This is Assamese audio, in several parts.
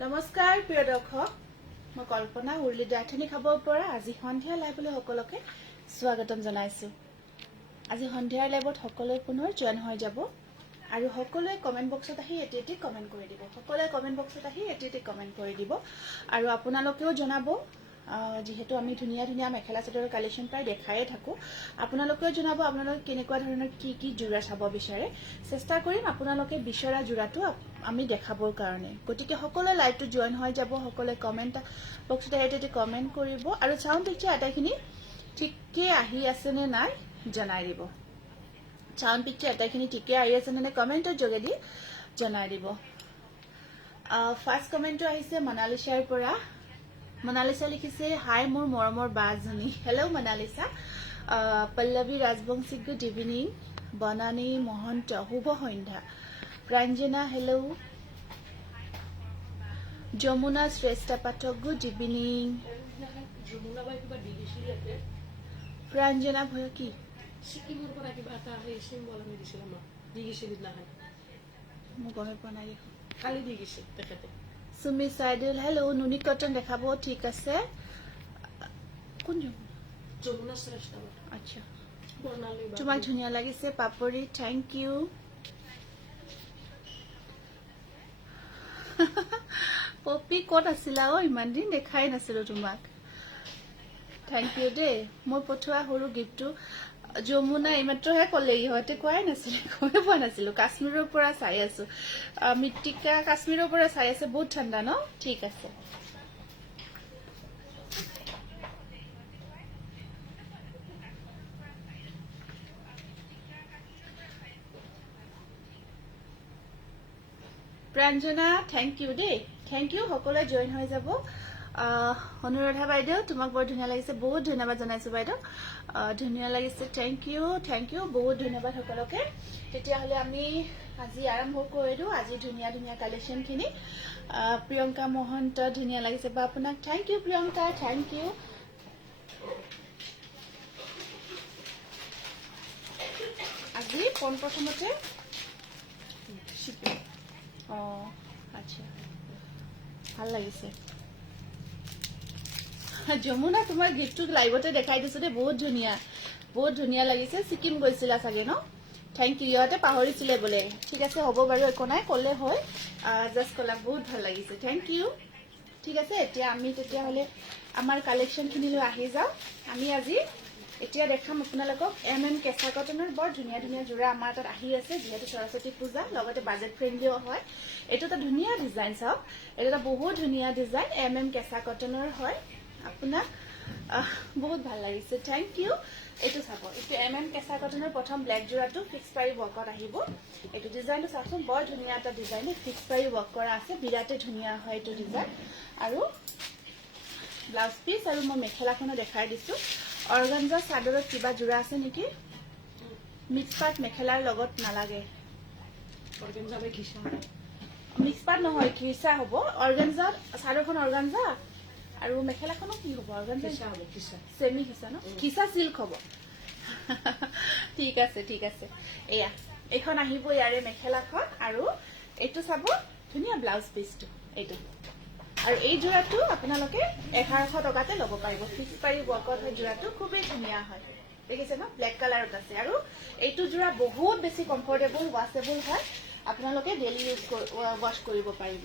নমস্কাৰ প্ৰিয় দৰ্শক, মই কল্পনা উৰ্লি ডাঠনি খাবৰ পৰা আজি সন্ধিয়া লাইভলৈ সকলোকে স্বাগতম জনাইছো। আজি সন্ধিয়াৰ লাইভত সকলোৱে পুনৰ জয়েন হৈ যাব আৰু সকলোৱে কমেন্ট বক্সত আহি এটি কমেন্ট কৰি দিব। সকলোৱে কমেন্ট বক্সত আহি এটি কমেন্ট কৰি দিব আৰু আপোনালোকেও জনাব, যেহেতু আমি ধুনীয়া ধুনীয়া মেখেলা চাদৰৰ কালেকশ্যন প্ৰায় দেখায়ে থাকোঁ। আপোনালোকেও জনাব আপোনালোকে কেনেকুৱা ধৰণৰ কি যোৰা চাব বিচাৰে। চেষ্টা কৰিম আপোনালোকে বিচৰা যোৰাটো আমি দেখাবৰ কাৰণে। গতিকে সকলোৱে লাইভটো জয়েন হৈ যাব, সকলোৱে কমেণ্ট বক্সত এটি কমেণ্ট কৰিব আৰু চাউণ্ড পিকচাৰ আটাইখিনি ঠিককৈ আহি আছেনে নাই জনাই দিব। চাউণ্ড পিকচাৰ আটাইখিনি ঠিকে আহি আছে নে কমেণ্টৰ যোগেদি জনাই দিব। ফাৰ্ষ্ট কমেণ্টটো আহিছে মনালিছাৰ পৰা। মনালিছা লিখিছে, হাই মোৰ মৰমৰ বাজনী। Hello' Monalisa. Pallavi Rajbongshi, good evening. Banani Mahanta, শুভ সন্ধ্যা। Pranjana, hello'. Jamuna Shrestha Pathak, good evening. Pranjana ভয় কি সিকিমৰ পৰা কিবা এটা চিম্বল আমি দিছিল আমাক দি গৈছিল নহয়, মই গমে পোৱা নাই দেখোন। কালি দি গৈছে তেখেতে। সুমি চাইডুল, হেল্ল'। নুনি কটন দেখাব, ঠিক আছে। কোন যমুনা শ্ৰেষ্ঠ আচ্ছা, বৰ্ণালী তোমাক ধুনীয়া লাগিছে পাপৰি, থেংক ইউ। পপি ক'ত আছিলা? ইমান দিন দেখাই নাছিলো তোমাক। থেংক ইউ দেই। মই পঠোৱা সৰু গিফ্টটো যমুনা এইমাত্ৰহে ক'লে, ইহঁতে কোৱাই নাছিলে, গমে পোৱা নাছিলো। কাশ্মীৰৰ পৰা চাই আছো। মৃত্তিকা কাশ্মীৰৰ পৰা চাই আছে, বহুত ঠাণ্ডা ন? ঠিক আছে। প্ৰাঞ্জনা, থেংক ইউ দেই, থেংক ইউ। সকলোৱে জইন হৈ যাব। অনুৰাধা বাইদেউ, তোমাক বৰ ধুনীয়া লাগিছে, বহুত ধন্যবাদ জনাইছো বাইদেউ। ধুনীয়া লাগিছে, থেংক ইউ, বহুত ধন্যবাদ সকলোকে। তেতিয়াহ'লে আমি আজি আৰম্ভ কৰি দিওঁ আজি ধুনীয়া ধুনীয়া কালেকশ্যনখিনি। প্ৰিয়ংকা মহন্ত, ধুনীয়া লাগিছে বা আপোনাক, thank you Priyanka, thank you. আজি পোনপ্ৰথমতে আচ্ছা, ভাল লাগিছে। যমুনা, তোমাৰ গিফ্টটো লাইভতে দেখাই দিছো দেই, বহুত ধুনীয়া লাগিছে। ছিকিম গৈছিলা চাগে ন? Thank U. ইহঁতে পাহৰিছিলে বোলে, ঠিক আছে হ'ব বাৰু, একো নাই, ক'লে হয়। জাষ্ট ক'লা, বহুত ভাল লাগিছে, থেংক ইউ। ঠিক আছে, এতিয়া আমি তেতিয়াহ'লে আমাৰ কালেকশ্যনখিনিলৈ আহি যাওঁ। আমি আজি এতিয়া দেখাম আপোনালোকক কেঁচা কটনৰ বৰ ধুনীয়া ধুনীয়া যোৰা আমাৰ তাত আহি আছে, যিহেতু সৰস্বতী পূজা, লগতে বাজেট ফ্ৰেণ্ডলিও হয়। এইটো এটা ধুনীয়া ডিজাইন, চাওক, এইটো এটা বহুত ধুনীয়া ডিজাইন, কেঁচা কটনৰ হয়। আপোনাক বহুত ভাল লাগিছে, থেংক ইউ। এইটো চাব, এইটো কেঁচা কটনৰ প্ৰথম ব্লেক যোৰাটো ফিক্স পাৰি ৱৰ্কত আহিব। এইটো ডিজাইনটো চাওকচোন, বৰ ধুনীয়া এটা ডিজাইন, ফিক্স পাৰি ৱৰ্ক কৰা আছে, বিৰাটেই ধুনীয়া হয় এইটো ডিজাইন। আৰু ব্লাউজ পিচ আৰু মই মেখেলাখনো দেখাই দিছো। অৰ্গানজা চাদৰত কিবা যোৰা আছে নেকি? মিক্স পাট মেখেলাৰ লগত নালাগে, মিক্স পাট নহয়, ঘিচা হ'ব। অৰ্গানজা চাদৰখন অৰ্গানজা আৰু মেখেলাখনো কি হ'ব? অৰ্গানজা চেমি ঘিচা ন? ঘিচা চিল্ক হ'ব। ঠিক আছে, ঠিক আছে। এয়া এইখন আহিব, ইয়াৰে মেখেলাখন, আৰু এইটো চাব, ধুনীয়া ব্লাউজ পিচটো এইটো। আৰু এই যোৰাটো আপোনালোকে 1100 টকাতে ল'ব পাৰিব। ফিক্স পাৰি ৱৰ্কত হয় যোৰাটো, খুবেই ধুনীয়া হয়, দেখিছে ন? ব্লেক কালাৰত আছে। আৰু এইটো যোৰা বহুত বেছি কমফৰ্টেবল, ৱাছেবল হয়, আপোনালোকে ডেইলি ৱাছ কৰিব পাৰিব।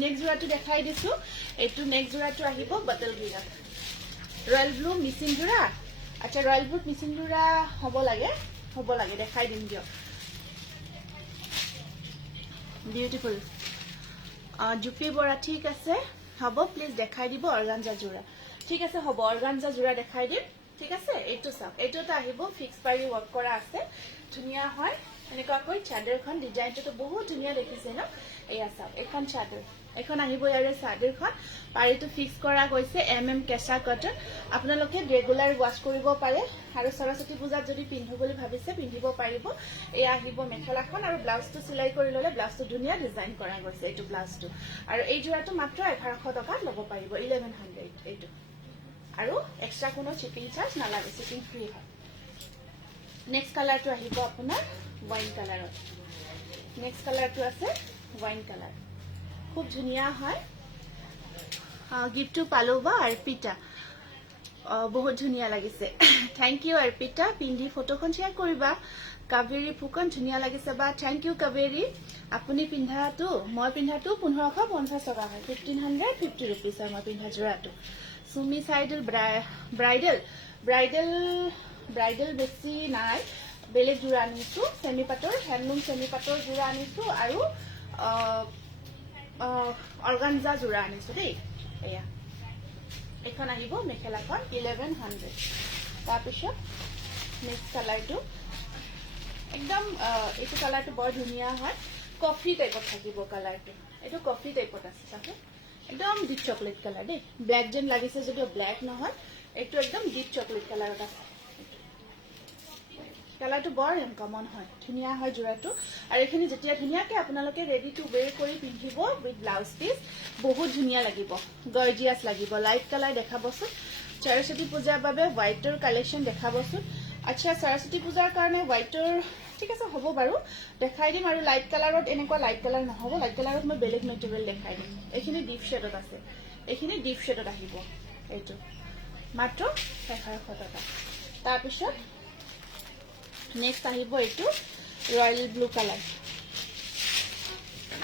নেক্সট যোৰাটো দেখাই দিছো। এইটো নেক্সট যোৰাটো আহিব বটল গ্ৰীণত, ৰয়েল ব্লু মিচিং যোৰা। আচ্ছা, ৰয়েল ব্লুত মিচিং যোৰা হ'ব লাগে, দেখাই দিম দিয়ক। বিউটিফুল জুপি বৰা, ঠিক আছে হ'ব, প্লিজ দেখাই দিব অৰ্গানজা যোৰা। ঠিক আছে হ'ব, অৰ্গানজা যোৰা দেখাই দিম, ঠিক আছে। এইটো চাওক, এইটো এটা আহিব, ফিক্স পাৰি ৱৰ্ক কৰা আছে, ধুনীয়া হয়। এনেকুৱাকৈ চাদৰখন ডিজাইনটোতো বহুত ধুনীয়া দেখিছে ন? এয়া চাওক, এইখন চাদৰ, এইখন আহিব ইয়াৰে চাদৰখন। পাৰিটো ফিক্স কৰা গৈছে, কেঁচা কটন। আপোনালোকে ৰেগুলাৰ ৱাছ কৰিব পাৰে, আৰু সৰস্বতী পূজাত যদি পিন্ধো বুলি ভাবিছে পিন্ধিব পাৰিব। এয়া আহিব মেখেলাখন, আৰু ব্লাউজটো চিলাই কৰি ল'লে ব্লাউজটো ধুনীয়া ডিজাইন কৰা গৈছে, এইটো ব্লাউজটো। আৰু এই যোৰাটো মাত্ৰ 1100 টকাত ল'ব পাৰিব, 1100 এইটো। আৰু এক্সট্ৰা কোনো শ্বিপিং চাৰ্জ নালাগে, শ্বিপিং ফ্ৰী হয়। নেক্সট কালাৰটো আহিব আপোনাৰ ৱাইন কালাৰত। নেক্সট কালাৰটো আছে ৱাইন কালাৰ, খুব ধুনীয়া হয়। গিফ্টটো পালো বা অৰ্পিতা বহুত ধুনীয়া লাগিছে থেংক ইউ অৰ্পিতা পিন্ধি ফটোখন শ্বেয়াৰ কৰিবা কাবেৰী ফুকন ধুনীয়া লাগিছে বা থেংক ইউ কাবেৰী আপুনি পিন্ধাটো মই পিন্ধাটো 1550 টকা হয় 1550 rupees হয় মই পিন্ধা জোৰাটো সুমি সাইডল ব্ৰাইডেল বেছি নাই বেলেগ জোৰা আনিছো সেমি পাটৰ হ্যান্ডলুম সেমি পাটৰ জোৰা আনিছো আৰু অৰ্গানজা জোৰা আনিছো দেই এয়া এখন আহিব মেখেলাখন 1100 তাৰপিছত নেক্সট কালাৰটো একদম এইটো কালাৰটো বৰ ধুনীয়া হয় কফি টাইপত থাকিব কালাৰটো এইটো কফি টাইপত আছে তাতে একদম ডিপ চকলেট কালাৰ দেই ব্ল্যাক যেন লাগিছে যদিও ব্ল্যাক নহয় এইটো একদম ডিপ চকলেট কালাৰত আছে কালাৰটো বৰ কমন হয় ধুনীয়া হয় জোৰাটো আৰু এইখিনি যেতিয়া ধুনীয়াকৈ আপোনালোকে ৰেডি টু ৱেৰ কৰি পিন্ধিব উইথ ব্লাউজ পিচ বহুত ধুনীয়া লাগিব গৰ্জিয়াছ লাগিব লাইট কালাৰ দেখাবচোন সৰস্বতী পূজাৰ বাবে হোৱাইটৰ কালেকশ্যন দেখাবচোন আচ্ছা সৰস্বতী পূজাৰ কাৰণে হোৱাইটৰ ঠিক আছে হ'ব বাৰু দেখাই দিম আৰু লাইট কালাৰত এনেকুৱা লাইট কালাৰ নহ'ব লাইট কালাৰত মই বেলেগ মেটেৰিয়েল দেখাই দিম এইখিনি ডিপ শ্বেডত আছে এইখিনি ডিপ শ্বেডত আহিব এইটো মাত্ৰ 1100 টকা তাৰপিছত নেক্সট আহিব এইটো ৰয়েল ব্লু কালাৰ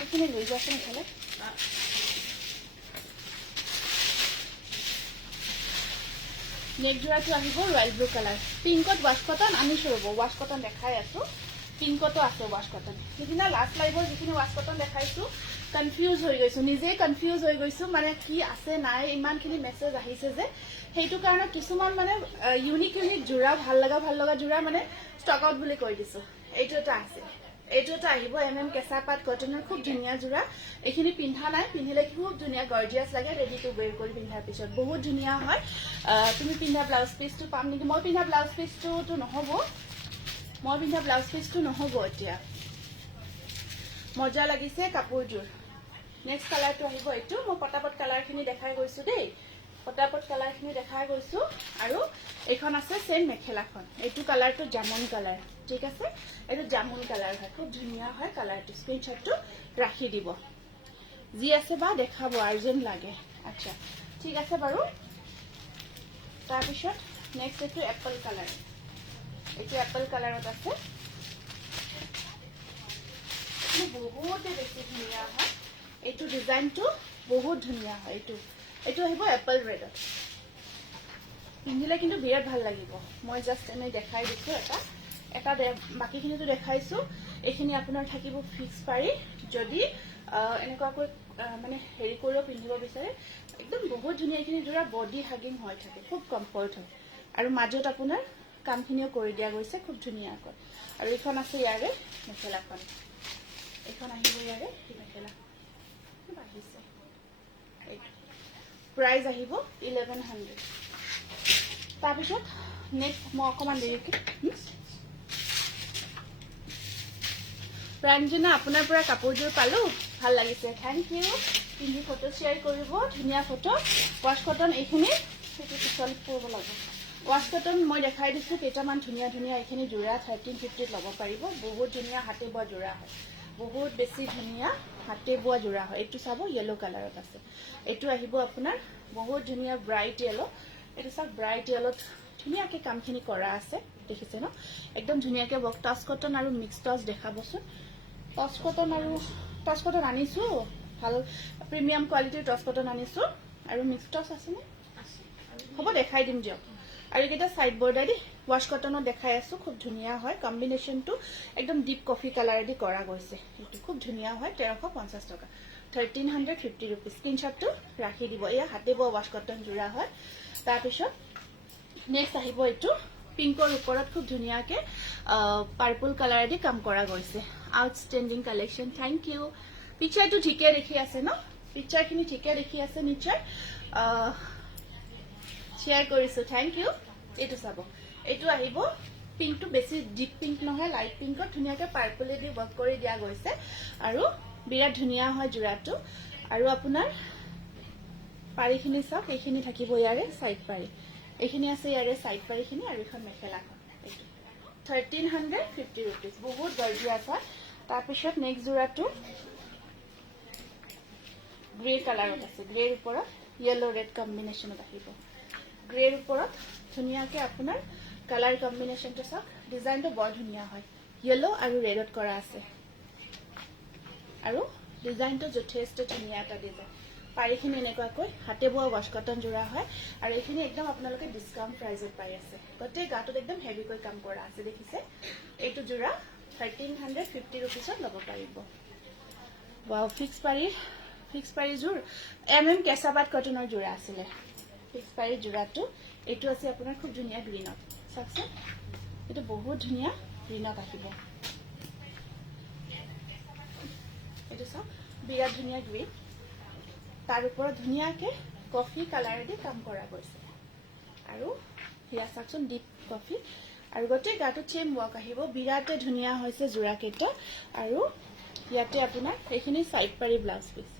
এইখিনি লৈ যোৱাচোন এফালে নেক্সট জোৰাটো আহিব ৰয়েল ব্লু কালাৰ পিংকত ৱাছ কটন আনিছো ৰ'ব ৱাছ কটন দেখাই আছো পিংকতো আছে ৱাছ কটন সিদিনা লাষ্ট লাইভৰ যিখিনি ৱাছ কটন দেখাইছো কনফিউজ হৈ গৈছো নিজে কনফিউজ হৈ গৈছো মানে কি আছে নাই ইমানখিনি মেছেজ আহিছে যে সেইটো কাৰণে কিছুমান মানে ইউনিক জোৰা ভাল লগা জোৰা মানে ষ্টক আউট বুলি কৈ দিছো এইটো এটা আছে এইটো এটা আহিব কেঁচা পাত কটনৰ খুব ধুনীয়া জোৰা এইখিনি পিন্ধা নাই পিন্ধিলে খুব ধুনীয়া গৰ্জিয়াছ লাগে ৰেডি টু ৱেৰ কৰি পিন্ধাৰ পিছত বহুত ধুনীয়া হয় তুমি পিন্ধা ব্লাউজ পিচটো পাম নেকি মই পিন্ধা ব্লাউজ পিচটো নহ'ব এতিয়া মজা লাগিছে কাপোৰযোৰ নেক্সট কালাৰটো আহিব এইটো মই পটাপট কালাৰখিনি দেখাই গৈছো দেই পটাপট কালাৰখিনি দেখাই গৈছো আৰু এইখন আছে সেম মেখেলাখন এইটো কালাৰটো জামুন কালাৰ ঠিক আছে এইটো জামুন কালাৰ হয় খুব ধুনীয়া হয় কালাৰটো স্ক্ৰীনশ্বটটো ৰাখি দিব যি আছে বা দেখাব আৰ্জেণ্ট লাগে আচ্ছা ঠিক আছে বাৰু তাৰপিছত নেক্সট এইটো এপল কালাৰ এইটো এপল কালাৰত আছে বহুত বেছি ধুনীয়া হয় এইটো ডিজাইনটো বহুত ধুনীয়া হয় এইটো আহিব এপল ৰেডত পিন্ধিলে কিন্তু বিৰাট ভাল লাগিব মই জাষ্ট এনে দেখাই দিছো এটা বাকিখিনিতো দেখাইছো এইখিনি আপোনাৰ থাকিব ফিক্স পাৰি যদি এনেকুৱাকৈ মানে হেৰি কৰিও পিন্ধিব বিচাৰে একদম বহুত ধুনীয়া এইখিনি জোৰা বডি হাগিং হৈ থাকে খুব কমফৰ্ট হয় আৰু মাজত আপোনাৰ কামখিনিও কৰি দিয়া গৈছে খুব ধুনীয়াকৈ আৰু এইখন আছে ইয়াৰে মেখেলাখন এইখন আহিব ইয়াৰে মেখেলা বাঢ়িছে প্ৰাইস আহিব 1100 তাৰপিছত নেক্সট মই অকমান দেৰিকে প্ৰাঞ্জনা আপোনাৰ পৰা কাপোৰযোৰ পালো ভাল লাগিছে থ্যাংক ইউ পিন্ধি ফটো শ্বেয়াৰ কৰিব ধুনীয়া ফটো ৱাছ কটন এইখিনি সেইটো পিছল কৰিব লাগিব ৱাছ কটন মই দেখাই দিছো কেইটামান ধুনীয়া এইখিনি জোৰা 1350 ল'ব পাৰিব বহুত ধুনীয়া হাতে বোৱা জোৰা হয় বহুত বেছি ধুনীয়া হাতে বোৱা জোৰা হয় এইটো চাব ইয়েলো কালাৰত আছে এইটো আহিব আপোনাৰ বহুত ধুনীয়া ব্ৰাইট ইয়েলো এইটো সব ব্ৰাইট ইয়েলোত ধুনীয়াকৈ কামখিনি কৰা আছে দেখিছে ন একদম ধুনীয়াকৈ ৱৰ্ক টাচ কটন আৰু মিক্স টাচ দেখাবচোন টাচ কটন আনিছো ভাল প্ৰিমিয়াম কোৱালিটিৰ টাচ কটন আনিছো আৰু মিক্স টাচ আছে নে হ'ব দেখাই দিম দিয়ক আৰু এটা সাইড বৰ্ডাৰ দি ৱাশ কটনত দেখাই আছো খুব ধুনীয়া হয় কম্বিনেশনটো একদম ডিপ কফি কালাৰ দি কৰা গৈছে এইটো খুব ধুনীয়া হয় 1350 টকা 1350 rupees স্ক্ৰীনশ্বটটো ৰাখি দিব এয়া হাতে বোৱা ৱাশ কটন জোৰা হয় তাৰপিছত নেক্সট আহিব এইটো পিংকৰ ওপৰত খুব ধুনীয়াকৈ পাৰ্পল কালাৰ দি কাম কৰা গৈছে আউটষ্টেণ্ডিং কালেকশ্যন থ্যাংক ইউ পিকচাৰটো ঠিকে দেখি আছে ন পিকচাৰখিনি ঠিকে দেখি আছে নিশ্চয় শ্বেয়াৰ কৰিছো থ্যাংক ইউ এইটো চাব এইটো আহিব পিংকটো বেছি ডিপ পিংক নহয় লাইট পিংকত ধুনীয়াকৈ পাৰ্পলেদি ৱৰ্ক কৰি দিয়া গৈছে আৰু বিৰাট ধুনীয়া হয় জোৰাটো আৰু আপোনাৰ পাৰিখিনি চাওক এইখিনি থাকিব ইয়াৰে সাইড পাৰি এইখিনি আছে ইয়াৰে সাইড পাৰিখিনি আৰু এখন মেখেলাখন 1350 rupees বহুত গৰ্জিয়াছ হয় তাৰপিছত নেক্সট জোৰাটো গ্ৰে কালাৰত আছে গ্ৰেৰ ওপৰত য়েলো ৰেড কম্বিনেশ্যনত আহিব গ্ৰেৰ ওপৰত ধুনীয়াকৈ আপোনাৰ কালাৰ কম্বিনেশ্যনটো চাওক ডিজাইনটো বৰ ধুনীয়া হয় য়েলো আৰু ৰেডত কৰা আছে আৰু ডিজাইনটো যথেষ্ট ধুনীয়া এটা ডিজাইন পাৰিখিনি এনেকুৱাকৈ হাতে বোৱা ৱাছ কটন যোৰা হয় আৰু এইখিনি একদম আপোনালোকে ডিছকাউণ্ট প্ৰাইজত পাই আছে গোটেই গাটোত একদম হেভিকৈ কাম কৰা আছে দেখিছে এইটো যোৰা 1350 ৰুপিছত ল'ব পাৰিব ৱাও ফিক্স পাৰি জোৰ কেঁচা পাট কটনৰ যোৰা আছিলে ফিক্স পাৰি যোৰাটো এইটো আছে আপোনাৰ খুব ধুনীয়া গ্ৰীণত চাওকচোন এইটো বহুত ধুনীয়া গ্ৰীণত আহিব এইটো চাওক বিৰাট ধুনীয়া গ্ৰীণ তাৰ ওপৰত ধুনীয়াকৈ কফি কালাৰেদি কাম কৰা গৈছে আৰু হিয়া চাওকচোন ডিপ কফি আৰু গোটেই গাটো চেম ৱৰ্ক আহিব বিৰাটে ধুনীয়া হৈছে যোৰাকেইটা আৰু ইয়াতে আপোনাৰ এইখিনি চাইড পাৰি ব্লাউজ পিচ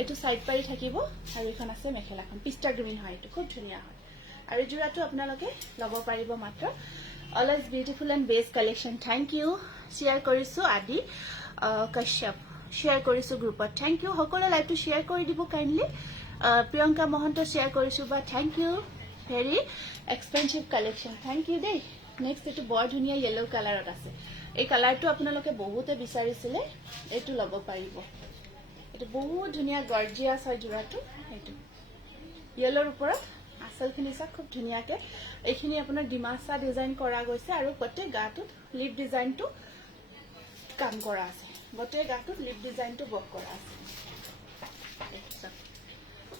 এইটো চাইড পাৰি থাকিব আৰু এইখন আছে মেখেলাখন পিষ্টা গ্ৰীণ হয় এইটো খুব ধুনীয়া হয় আৰু যোৰাটো আপোনালোকে ল'ব পাৰিব মাত্ৰ always beautiful and best collection thank you share কৰিছোঁ আদি কাশ্যপ শ্বেয়াৰ কৰিছোঁ গ্ৰুপত থেংক ইউ সকলো লাইভটো শ্বেয়াৰ কৰি দিব কাইণ্ডলি প্ৰিয়ংকা মহন্ত শ্বেয়াৰ কৰিছোঁ বা thank you very expensive collection thank you দেই নেক্সট এইটো বৰ ধুনীয়া য়েলো কালাৰত আছে এই কালাৰটো আপোনালোকে বহুতে বিচাৰিছিলে এইটো ল'ব পাৰিব এইটো বহুত ধুনীয়া গৰ্জিয়াছ হয় যোৰাটো এইটো য়েলোৰ ওপৰত আঁচলখিনি চাওক খুব ধুনীয়াকৈ এইখিনি আপোনাৰ ডিমাচা ডিজাইন কৰা গৈছে আৰু গোটেই গাটোত লিপ ডিজাইনটো কাম কৰা আছে গোটেই গাটোত লিপ ডিজাইনটো ৱৰ্ক কৰা আছে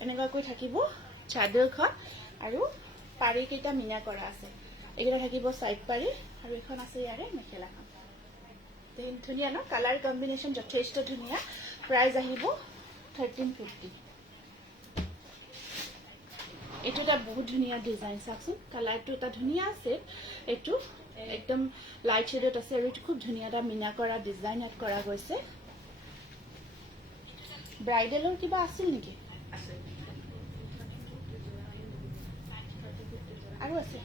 এনেকুৱাকৈ থাকিব চাদৰখন আৰু পাৰিকেইটা মিনা কৰা আছে এইকেইটা থাকিব চাইড পাৰি আৰু এইখন আছে ইয়াৰে মেখেলাখন ধুনীয়া ন কালাৰ কম্বিনেশ্যন যথেষ্ট ধুনীয়া প্ৰাইচ আহিব 1350 এইটো এটা বহুত ধুনীয়া ডিজাইন চাওকচোন কালাৰটো এটা ধুনীয়া ছেট এইটো একদম লাইট শেডত আছে আৰু এইটো খুব ধুনীয়া এটা মিনা কৰা ডিজাইন ইয়াত কৰা গৈছে ব্ৰাইডেলৰ কিবা আছিল নেকি আৰু আছে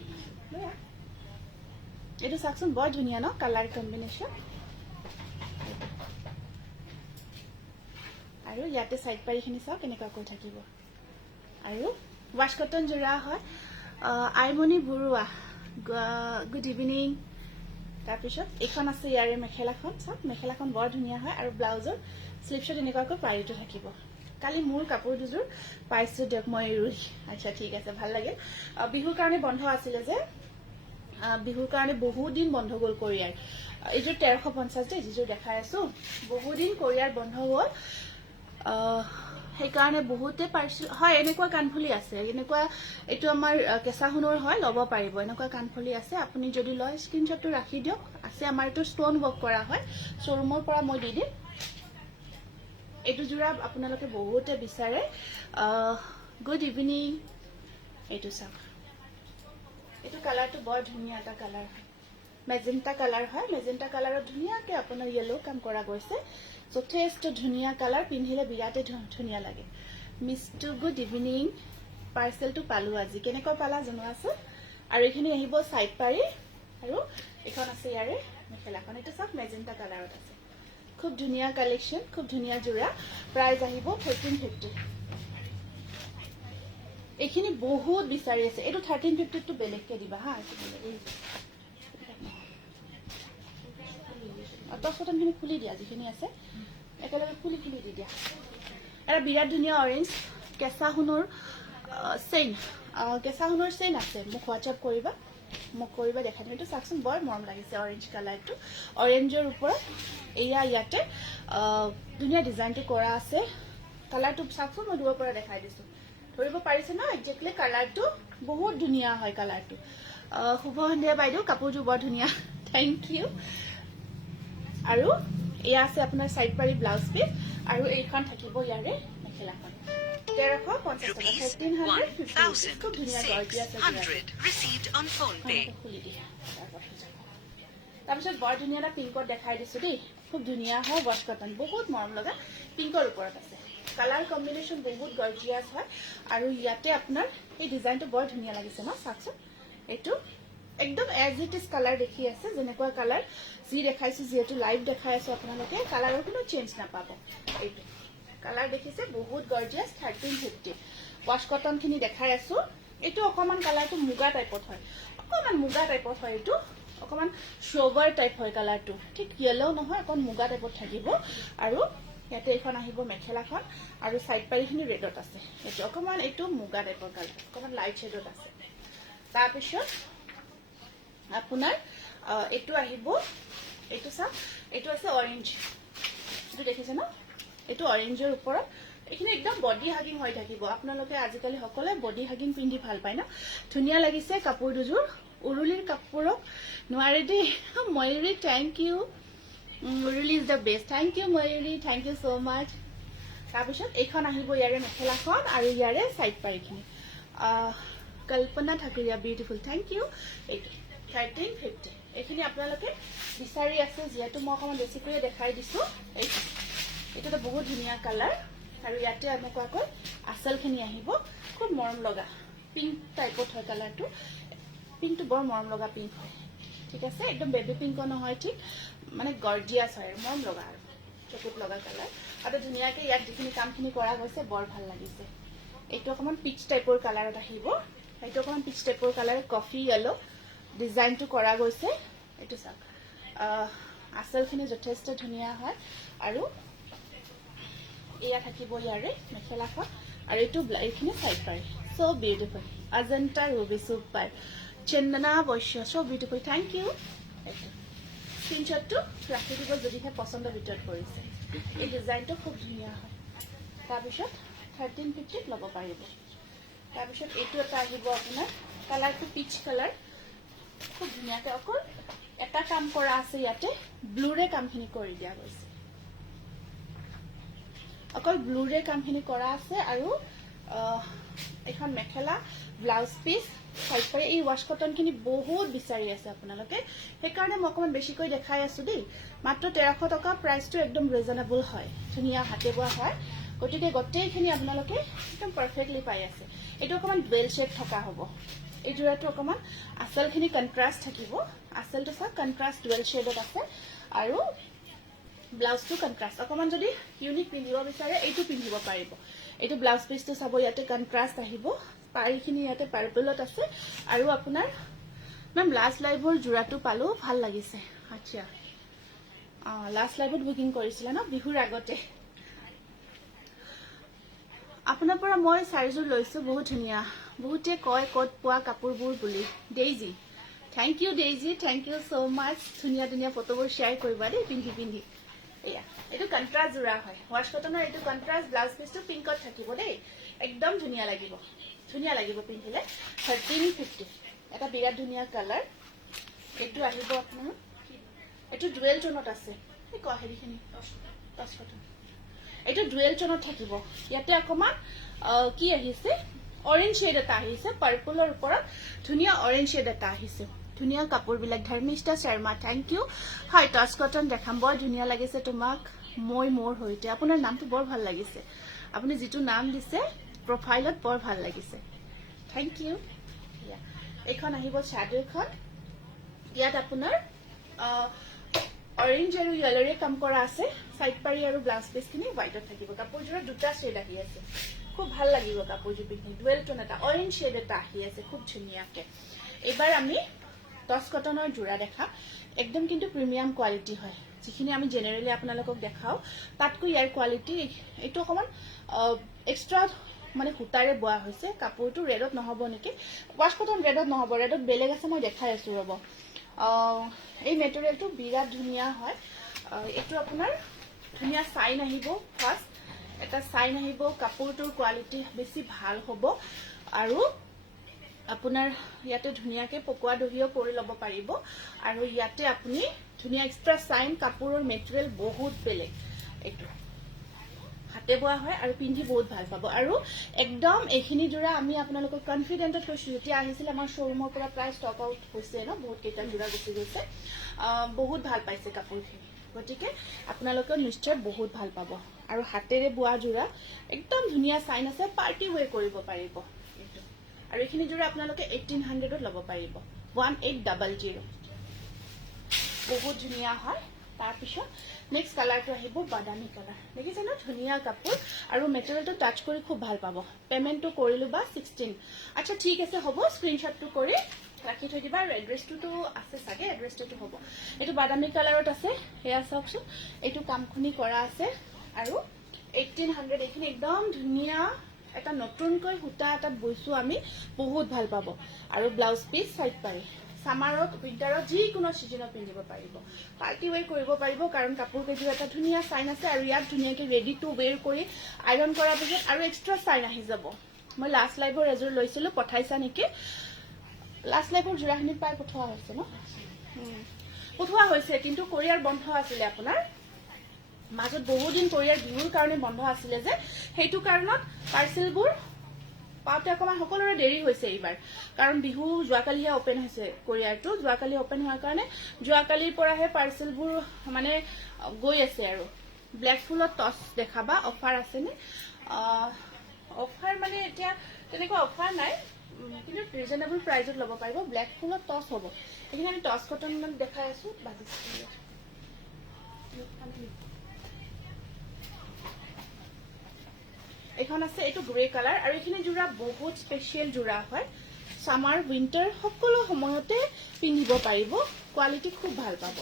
এইটো চাওকচোন বৰ ধুনীয়া ন কালাৰ কম্বিনেশ্যন আৰু ইয়াতে চাইড পাৰিখিনি চাওক কেনেকুৱাকৈ থাকিব আৰু ৱাছ কটন যোৰা হয় আইমণি বৰুৱা গুড ইভিনিং তাৰপিছত এইখন আছে ইয়াৰে মেখেলাখন চাওক মেখেলাখন বৰ ধুনীয়া হয় আৰু ব্লাউজৰ শ্লিপছত এনেকুৱাকৈ পাৰিটো থাকিব কালি মোৰ কাপোৰ দুযোৰ পাইছোঁ দিয়ক মই ৰুই আচ্ছা ঠিক আছে ভাল লাগিল বিহুৰ কাৰণে বন্ধ আছিলে যে বিহুৰ কাৰণে বহুত দিন বন্ধ গ'ল কৰিয়াৰ এইযোৰ 1350 দেই যিযোৰ দেখাই আছোঁ বহুত দিন কৰিয়াৰ বন্ধ গ'ল সেইকাৰণে বহুতে পাৰ্চেল হয় এনেকুৱা কাণফুলি আছে এনেকুৱা এইটো আমাৰ কেঁচা সোণৰ হয় ল'ব পাৰিব এনেকুৱা কাণফুলি আছে আপুনি যদি লয় স্ক্ৰীনশ্বটটো ৰাখি দিয়ক আছে আমাৰ এইটো ষ্ট'ন ৱৰ্ক কৰা হয় শ্ব'ৰুমৰ পৰা মই দি দিম এইটো যোৰা আপোনালোকে বহুতে বিচাৰে গুড ইভিনিং এইটো চাওক এইটো কালাৰটো বৰ ধুনীয়া এটা কালাৰ হয় মেজেণ্টা কালাৰ হয় মেজেণ্টা কালাৰত ধুনীয়াকৈ আপোনাৰ য়েলো কাম কৰা গৈছে যথেষ্ট ধুনীয়া কালাৰ পিন্ধিলে বিৰাটে ধুনীয়া লাগে মিছটো গুড ইভিনিং পাৰ্চেলটো পালোঁ আজি কেনেকৈ পালা জনোৱাচোন আৰু এইখিনি আহিব চাইড পাৰি আৰু এইখন আছে ইয়াৰে মেখেলাখন এইটো চাওক মেজেণ্টা কালাৰত আছে খুব ধুনীয়া কালেকশ্যন খুব ধুনীয়া যোৰা প্ৰাইচ আহিব 1350 এইখিনি বহুত বিচাৰি আছে এইটো 1350টো বেলেগকৈ দিবা হা টপ কটনখিনি খুলি দিয়া যিখিনি আছে একেলগে খুলি দি দিয়া এটা বিৰাট ধুনীয়া অৰেঞ্জ কেঁচা সোণৰ চেইন আছে মোক হোৱাটছআপ কৰিবা দেখাই দিম এইটো চাওকচোন বৰ মৰম লাগিছে অৰেঞ্জ কালাৰটো অৰেঞ্জৰ ওপৰত এয়া ইয়াতে ধুনীয়া ডিজাইনটো কৰা আছে কালাৰটো চাওকচোন মই দূৰৰ পৰা দেখাই দিছোঁ ধৰিব পাৰিছে ন একজেক্টলি কালাৰটো বহুত ধুনীয়া হয় কালাৰটো শুভ সন্ধিয়া বাইদেউ কাপোৰযোৰ বৰ ধুনীয়া থেংক ইউ আৰু এয়া আছে আপোনাৰ চাইড পাৰি ব্লাউজ পিচ আৰু এইখন থাকিব ইয়াৰে মেখেলাখন 1350 টকা 1350 খুব ধুনীয়া গৰ্জিয়াছ খুলি দিয়া তাৰপিছত বৰ ধুনীয়া এটা পিংকত দেখাই দিছোঁ দেই খুব ধুনীয়া হয় ৱাছ কটন বহুত মৰম লগা পিংকৰ ওপৰত আছে কালাৰ কম্বিনেশ্যন বহুত গৰ্জিয়াছ হয় আৰু ইয়াতে আপোনাৰ এই ডিজাইনটো বৰ ধুনীয়া লাগিছে ন চাওকচোন এইটো একদম এজ ইট ইজ কালাৰ দেখি আছে যেনেকুৱা কালাৰ যি দেখাইছোঁ যিহেতু লাইভ দেখাই আছোঁ আপোনালোকে কালাৰৰ কোনো চেঞ্জ নাপাব এইটো কালাৰ দেখিছে বহুত গৰ্জিয়াছ 1350 ৱাছ কটনখিনি দেখাই আছোঁ এইটো অকণমান কালাৰটো মুগা টাইপত হয় অকণমান মুগা টাইপত হয় এইটো অকণমান শ্ৰ'ভাৰ টাইপ হয় কালাৰটো ঠিক য়েলো নহয় অকণ মুগা টাইপত থাকিব আৰু ইয়াতে এইখন আহিব মেখেলাখন আৰু চাইড পাৰিখিনি ৰেডত আছে এইটো অকণমান এইটো মুগা টাইপৰ কালাৰ অকণমান লাইট শ্বেডত আছে তাৰপিছত আপোনাৰ এইটো আহিব এইটো চাওক এইটো আছে অৰেঞ্জ এইটো দেখিছে ন এইটো অৰেঞ্জৰ ওপৰত এইখিনি একদম বডি হাগিং হৈ থাকিব আপোনালোকে আজিকালি সকলোৱে বডি হাগিং পিন্ধি ভাল পায় ন ধুনীয়া লাগিছে কাপোৰ দুযোৰ উৰুলিৰ কাপোৰক নোৱাৰে দেই Mayuri thank you Uruli is the best thank you Mayuri thank you so' much তাৰপিছত এইখন আহিব ইয়াৰে মেখেলাখন আৰু ইয়াৰে চাইড পাৰিখিনি Kalpana Thakuria beautiful thank you এইটো 1350 এইখিনি আপোনালোকে বিচাৰি আছে যিহেতু মই অকণমান বেছিকৈ দেখাই দিছোঁ এইটো এটা বহুত ধুনীয়া কালাৰ আৰু ইয়াতে এনেকুৱাকৈ আচলখিনি আহিব খুব মৰম লগা পিংক টাইপত হয় কালাৰটো পিংকটো বৰ মৰম লগা পিংক হয় ঠিক আছে একদম বেবী পিংকো নহয় ঠিক মানে গৰ্জিয়াছ হয় আৰু মৰম লগা আৰু চকুত লগা কালাৰ আৰু ধুনীয়াকৈ ইয়াত যিখিনি কামখিনি কৰা গৈছে বৰ ভাল লাগিছে এইটো অকণমান পিচ টাইপৰ কালাৰত আহিব এইটো অকণমান পিচ টাইপৰ কালাৰ কফি য়েলো ডিজাইনটো কৰা গৈছে এইটো চাওক আচলখিনি যথেষ্ট ধুনীয়া হয় আৰু এয়া থাকিব ইয়াৰে মেখেলাখন আৰু এইটো এইখিনি চাইড পাৰি so' beautiful Ajanta Ruby super Chandana Baishya so' beautiful thank you এইটো স্ক্ৰীনশ্বটটো ৰাখি দিব যদিহে পচন্দৰ ভিতৰত পৰিছে এই ডিজাইনটো খুব ধুনীয়া হয় তাৰপিছত 1350 ল'ব পাৰিব তাৰপিছত এইটো এটা আহিব আপোনাৰ কালাৰটো পিচ কালাৰ খুব ধুনীয়াকৈ অকল এটা কাম কৰা আছে ইয়াতে ব্লুৰে কামখিনি কৰি দিয়া গৈছে অকল ব্লুৰে কামখিনি কৰা আছে আৰু এখন মেখেলা ব্লাউজ পিচ চাইড পাৰি এই ৱাছ কটনখিনি বহুত বিচাৰি আছে আপোনালোকে সেইকাৰণে মই অকণমান বেছিকৈ দেখাই আছোঁ দেই মাত্ৰ 1300 টকা প্ৰাইচটো একদম ৰিজনেবল হয় ধুনীয়া হাতে বোৱা হয় গতিকে গোটেইখিনি আপোনালোকে একদম পাৰফেক্টলি পাই আছে এইটো অকণমান ডুৱেল শ্বেড থকা হ'ব এই যোৰাটো অকণমান আচলখিনি কণ্ট্ৰাষ্ট থাকিব আচলটো চাওক কণ্ট্ৰাষ্ট ডুৱেল শ্বেডত আছে আৰু ব্লাউজটো কণ্ট্ৰাষ্ট অকণমান যদি ইউনিক পিন্ধিব বিচাৰে এইটো পিন্ধিব পাৰিব এইটো ব্লাউজ পিচটো চাব ইয়াতে কণ্ট্ৰাষ্ট আহিব পাৰিখিনি ইয়াতে পাৰ্পলত আছে আৰু আপোনাৰ মেম লাষ্ট লাইভৰ যোৰাটো পালোঁ ভাল লাগিছে আচ্ছা লাষ্ট লাইভত বুকিং কৰিছিলে ন বিহুৰ আগতে আপোনাৰ পৰা মই 4যোৰ লৈছোঁ বহুত ধুনীয়া বহুতে কয় ক'ত পোৱা কাপোৰবোৰ বুলি Daisy thank you Daisy thank you so' much ধুনীয়া ধুনীয়া ফটোবোৰ শ্বেয়াৰ কৰিবা দেই পিন্ধি পিন্ধি এয়া এইটো কণ্ট্ৰাষ্ট যোৰা হয় ৱাছ কটনৰ এইটো কণ্ট্ৰাষ্ট ব্লাউজ পিচটো পিংকত থাকিব দেই একদম ধুনীয়া লাগিব পিন্ধিলে 1350 এটা বিৰাট ধুনীয়া কালাৰ এইটো আহিব আপোনাৰ এইটো ডুৱেল টোনত আছে হেৰিখিনি টচ কটন এইটো ডুৱেল টোনত থাকিব ইয়াতে অকণমান কি আহিছে অৰেঞ্জ শ্বেড এটা আহিছে পাৰ্পলৰ ওপৰত ধুনীয়া অৰেঞ্জ শ্বেড এটা আহিছে ধুনীয়া কাপোৰবিলাক ধৰ্মিষ্ঠা শৰ্মা থেংক ইউ হয় টচ কটন দেখাম বৰ ধুনীয়া লাগিছে তোমাক মই মোৰ সৈতে আপোনাৰ নামটো বৰ ভাল লাগিছে আপুনি যিটো নাম দিছে প্ৰফাইলত বৰ ভাল লাগিছে থেংক ইউ এইখন আহিব শ্যাডোখন ইয়াত আপোনাৰ অৰেঞ্জ আৰু য়েলোৰে কাম কৰা আছে চাইড পাৰি আৰু ব্লাউজ পিচখিনি হোৱাইটত থাকিব কাপোৰযোৰত দুটা শ্বেড আহি আছে খুব ভাল লাগিব কাপোৰযোৰ পিন্ধি ডুৱেল টোন এটা অৰেঞ্জ শ্বেড এটা আহি আছে খুব ধুনীয়াকৈ এইবাৰ আমি টচ কটনৰ যোৰা দেখাম একদম কিন্তু প্ৰিমিয়াম কোৱালিটি হয় যিখিনি আমি জেনেৰেলি আপোনালোকক দেখাওঁ তাতকৈ ইয়াৰ কোৱালিটি এইটো অকণমান এক্সট্ৰা মানে সূতাৰে বোৱা হৈছে কাপোৰটো ৰেডত নহ'ব নেকি ৱাছ কটন ৰেডত নহ'ব ৰেডত বেলেগ আছে মই দেখাই আছোঁ ৰ'ব এই মেটেৰিয়েলটো বিৰাট ধুনীয়া হয় এইটো আপোনাৰ ধুনীয়া চাইন আহিব ফাৰ্ষ্ট এটা চাইন আহিব কাপোৰটোৰ কোৱালিটি বেছি ভাল হ'ব আৰু আপোনাৰ ইয়াতে ধুনীয়াকৈ পকোৱা দহিও কৰি ল'ব পাৰিব আৰু ইয়াতে আপুনি ধুনীয়া এক্সট্ৰা চাইন কাপোৰৰ মেটেৰিয়েল বহুত বেলেগ এইটো হাতে বোৱা হয় আৰু পিন্ধি বহুত ভাল পাব আৰু একদম এইখিনি যোৰা আমি আপোনালোকক কনফিডেণ্টত কৈছোঁ যেতিয়া আহিছিলে আমাৰ শ্ব'ৰুমৰ পৰা প্ৰায় ষ্টক আউট হৈছে ন বহুত কেইটা যোৰা গুচি গৈছে বহুত ভাল পাইছে কাপোৰখিনি গতিকে আপোনালোকেও নিশ্চয় বহুত ভাল পাব আৰু হাতেৰে বোৱা যোৰা একদম ধুনীয়া চাইন আছে পাৰ্টি ৱে কৰিব পাৰিব এইটো আৰু এইখিনি যোৰা আপোনালোকে 1800ত ল'ব পাৰিব 1800 বহুত ধুনীয়া হয় তাৰপিছত নেক্সট কালাৰটো আহিব বাদামী কালাৰ দেখিছে ন ধুনীয়া কাপোৰ আৰু মেটেৰিয়েলটো টাচ কৰি খুব ভাল পাব পেমেণ্টটো কৰিলোঁ বা 16 আচ্ছা ঠিক আছে হ'ব স্ক্ৰীনশ্বটটো কৰি ৰাখি থৈ দিবা আৰু এড্ৰেছটোতো আছে চাগে এড্ৰেছটোতো হ'ব এইটো বাদামী কালাৰত আছে এয়া চাওকচোন এইটো কামখনি কৰা আছে আৰু 1800 এইখিনি একদম ধুনীয়া এটা নতুনকৈ সূতা এটাত বৈছোঁ আমি বহুত ভাল পাব আৰু ব্লাউজ পিচ চাইড পাৰি সামাৰত উইণ্টাৰত যিকোনো ছিজনত পিন্ধিব পাৰিব পাৰ্টি ৱেৰ কৰিব পাৰিব কাৰণ কাপোৰ কেইযোৰ এটা ধুনীয়া চাইন আছে আৰু ইয়াত ধুনীয়াকৈ ৰেডি টু ৱেৰ কৰি আইৰণ কৰাৰ পিছত আৰু এক্সট্ৰা চাইন আহি যাব মই লাষ্ট লাইভৰ এযোৰ লৈছিলোঁ পঠাইছা নেকি লাষ্ট লাইভৰ যোৰাখিনি পাই পঠোৱা হৈছে ন পঠোৱা হৈছে কিন্তু কোৰিয়াৰ বন্ধ আছিলে আপোনাৰ মাজত বহুদিন কোৰিয়াৰ বিহুৰ কাৰণে বন্ধ আছিলে যে সেইটো কাৰণত পাৰ্চেলবোৰ পাওঁতে অকণমান সকলোৰে দেৰি হৈছে এইবাৰ কাৰণ বিহু যোৱাকালিহে অপেন হৈছে কোৰিয়াৰটো যোৱাকালি অপেন হোৱাৰ কাৰণে যোৱাকালিৰ পৰাহে পাৰ্চেলবোৰ মানে গৈ আছে আৰু ব্লেক ফুলত টচ দেখাবা অফাৰ আছেনে অফাৰ মানে এতিয়া তেনেকুৱা অফাৰ নাই কিন্তু ৰিজনেবল প্ৰাইজত ল'ব পাৰিব ব্লেক ফুলত টচ হ'ব এইখিনি আমি টচ কটন দেখাই আছোঁ বাজিছে এখন আছে এইটো গ্ৰে কালাৰ আৰু এইখিনি যোৰা বহুত স্পেচিয়েল যোৰা হয় সামাৰ উইণ্টাৰ সকলো সময়তে পিন্ধিব পাৰিব কোৱালিটি খুব ভাল পাব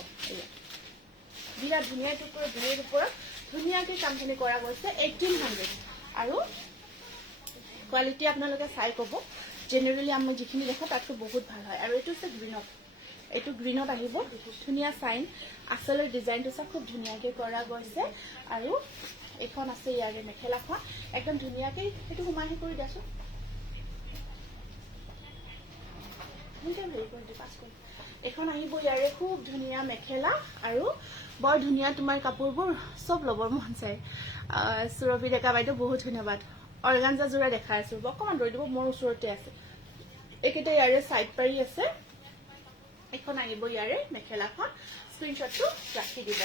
বিৰাট ধুনীয়া এইটো পুৰা গ্ৰেৰ ওপৰত ধুনীয়াকৈ কামখিনি কৰা গৈছে 1800 আৰু কোৱালিটি আপোনালোকে চাই ক'ব জেনেৰেলি আমি যিখিনি দেখোঁ তাতকৈ বহুত ভাল হয় আৰু এইটো হৈছে গ্ৰীণত আহিব ধুনীয়া চাইন আচলৰ ডিজাইনটো চাই খুব ধুনীয়াকৈ কৰা গৈছে আৰু এখন আছে ইয়াৰে মেখেলাখন একদম ধুনীয়াকৈ সেইটো সোমাই কৰি দিয়াচোন এখন আহিব ইয়াৰে খুব ধুনীয়া মেখেলা আৰু বৰ ধুনীয়া তোমাৰ কাপোৰবোৰ চব ল'ব মন যায় সুৰভি ডেকা বাইদেউ বহুত ধন্যবাদ অৰ্গানজা যোৰা দেখাই আছোঁ অকণমান ৰৈ দিব মোৰ ওচৰতে আছে এইকেইটা ইয়াৰে চাইড পাৰি আছে এখন আহিব ইয়াৰে মেখেলাখন স্ক্ৰীনশ্বটটো ৰাখি দিব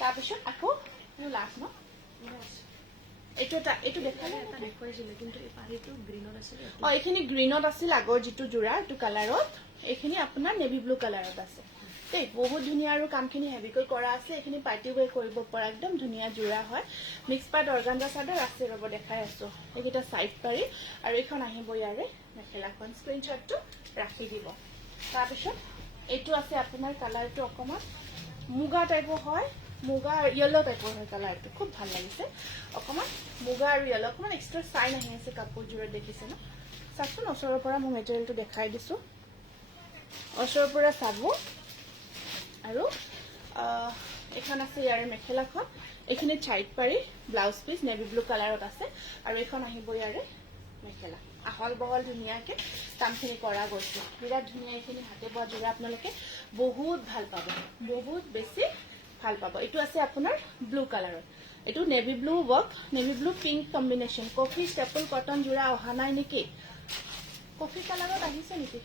তাৰপিছত আকৌ লাষ্ট ন এইটো দেখালে এটা দেখুৱাইছিলে কিন্তু এই পাৰীটো গ্ৰীণত আছিলে এইখিনি গ্ৰীণত আছিল আগৰ যিটো যোৰা এইটো কালাৰত এইখিনি আপোনাৰ নেভি ব্লু কালাৰত আছে দেই বহুত ধুনীয়া আৰু কামখিনি হেভিকৈ কৰা আছে এইখিনি পাৰ্টি ৱেৰ কৰিব পৰা একদম ধুনীয়া যোৰা হয় মিক্স পাৰ্ট অৰ্গানজা চাদৰ আছে ৰ'ব দেখাই আছোঁ এইকেইটা চাইড পাৰি আৰু এইখন আহিব ইয়াৰে মেখেলাখন স্ক্ৰীনশ্বটটো ৰাখি দিব তাৰপিছত এইটো আছে আপোনাৰ কালাৰটো অকণমান মুগা টাইপৰ হয় মুগা য়েলো টাইপৰ হয় কালাৰটো খুব ভাল লাগিছে অকণমান মুগা আৰু য়েলো অকণমান এক্সট্ৰা চাইন আহি আছে কাপোৰযোৰত দেখিছে ন চাওকচোন ওচৰৰ পৰা মই মেটেৰিয়েলটো দেখাই দিছোঁ ওচৰৰ পৰা চাব আৰু এখন আছে ইয়াৰে মেখেলাখন এইখিনি চাইড পাৰি ব্লাউজ পিচ নেভি ব্লু কালাৰত আছে আৰু এইখন আহিব ইয়াৰে মেখেলা আহল বহল ধুনীয়াকৈ কামখিনি কৰা গৈছে বিৰাট ধুনীয়া এইখিনি হাতে বোৱা যোৰা আপোনালোকে বহুত ভাল পাব বহুত বেছি ভাল পাব এইটো আছে আপোনাৰ ব্লু কালাৰত এইটো navy blue work navy blue pink combination coffee staple cotton যোৰা অহা নাই নেকি কফি কালাৰত আহিছে নেকি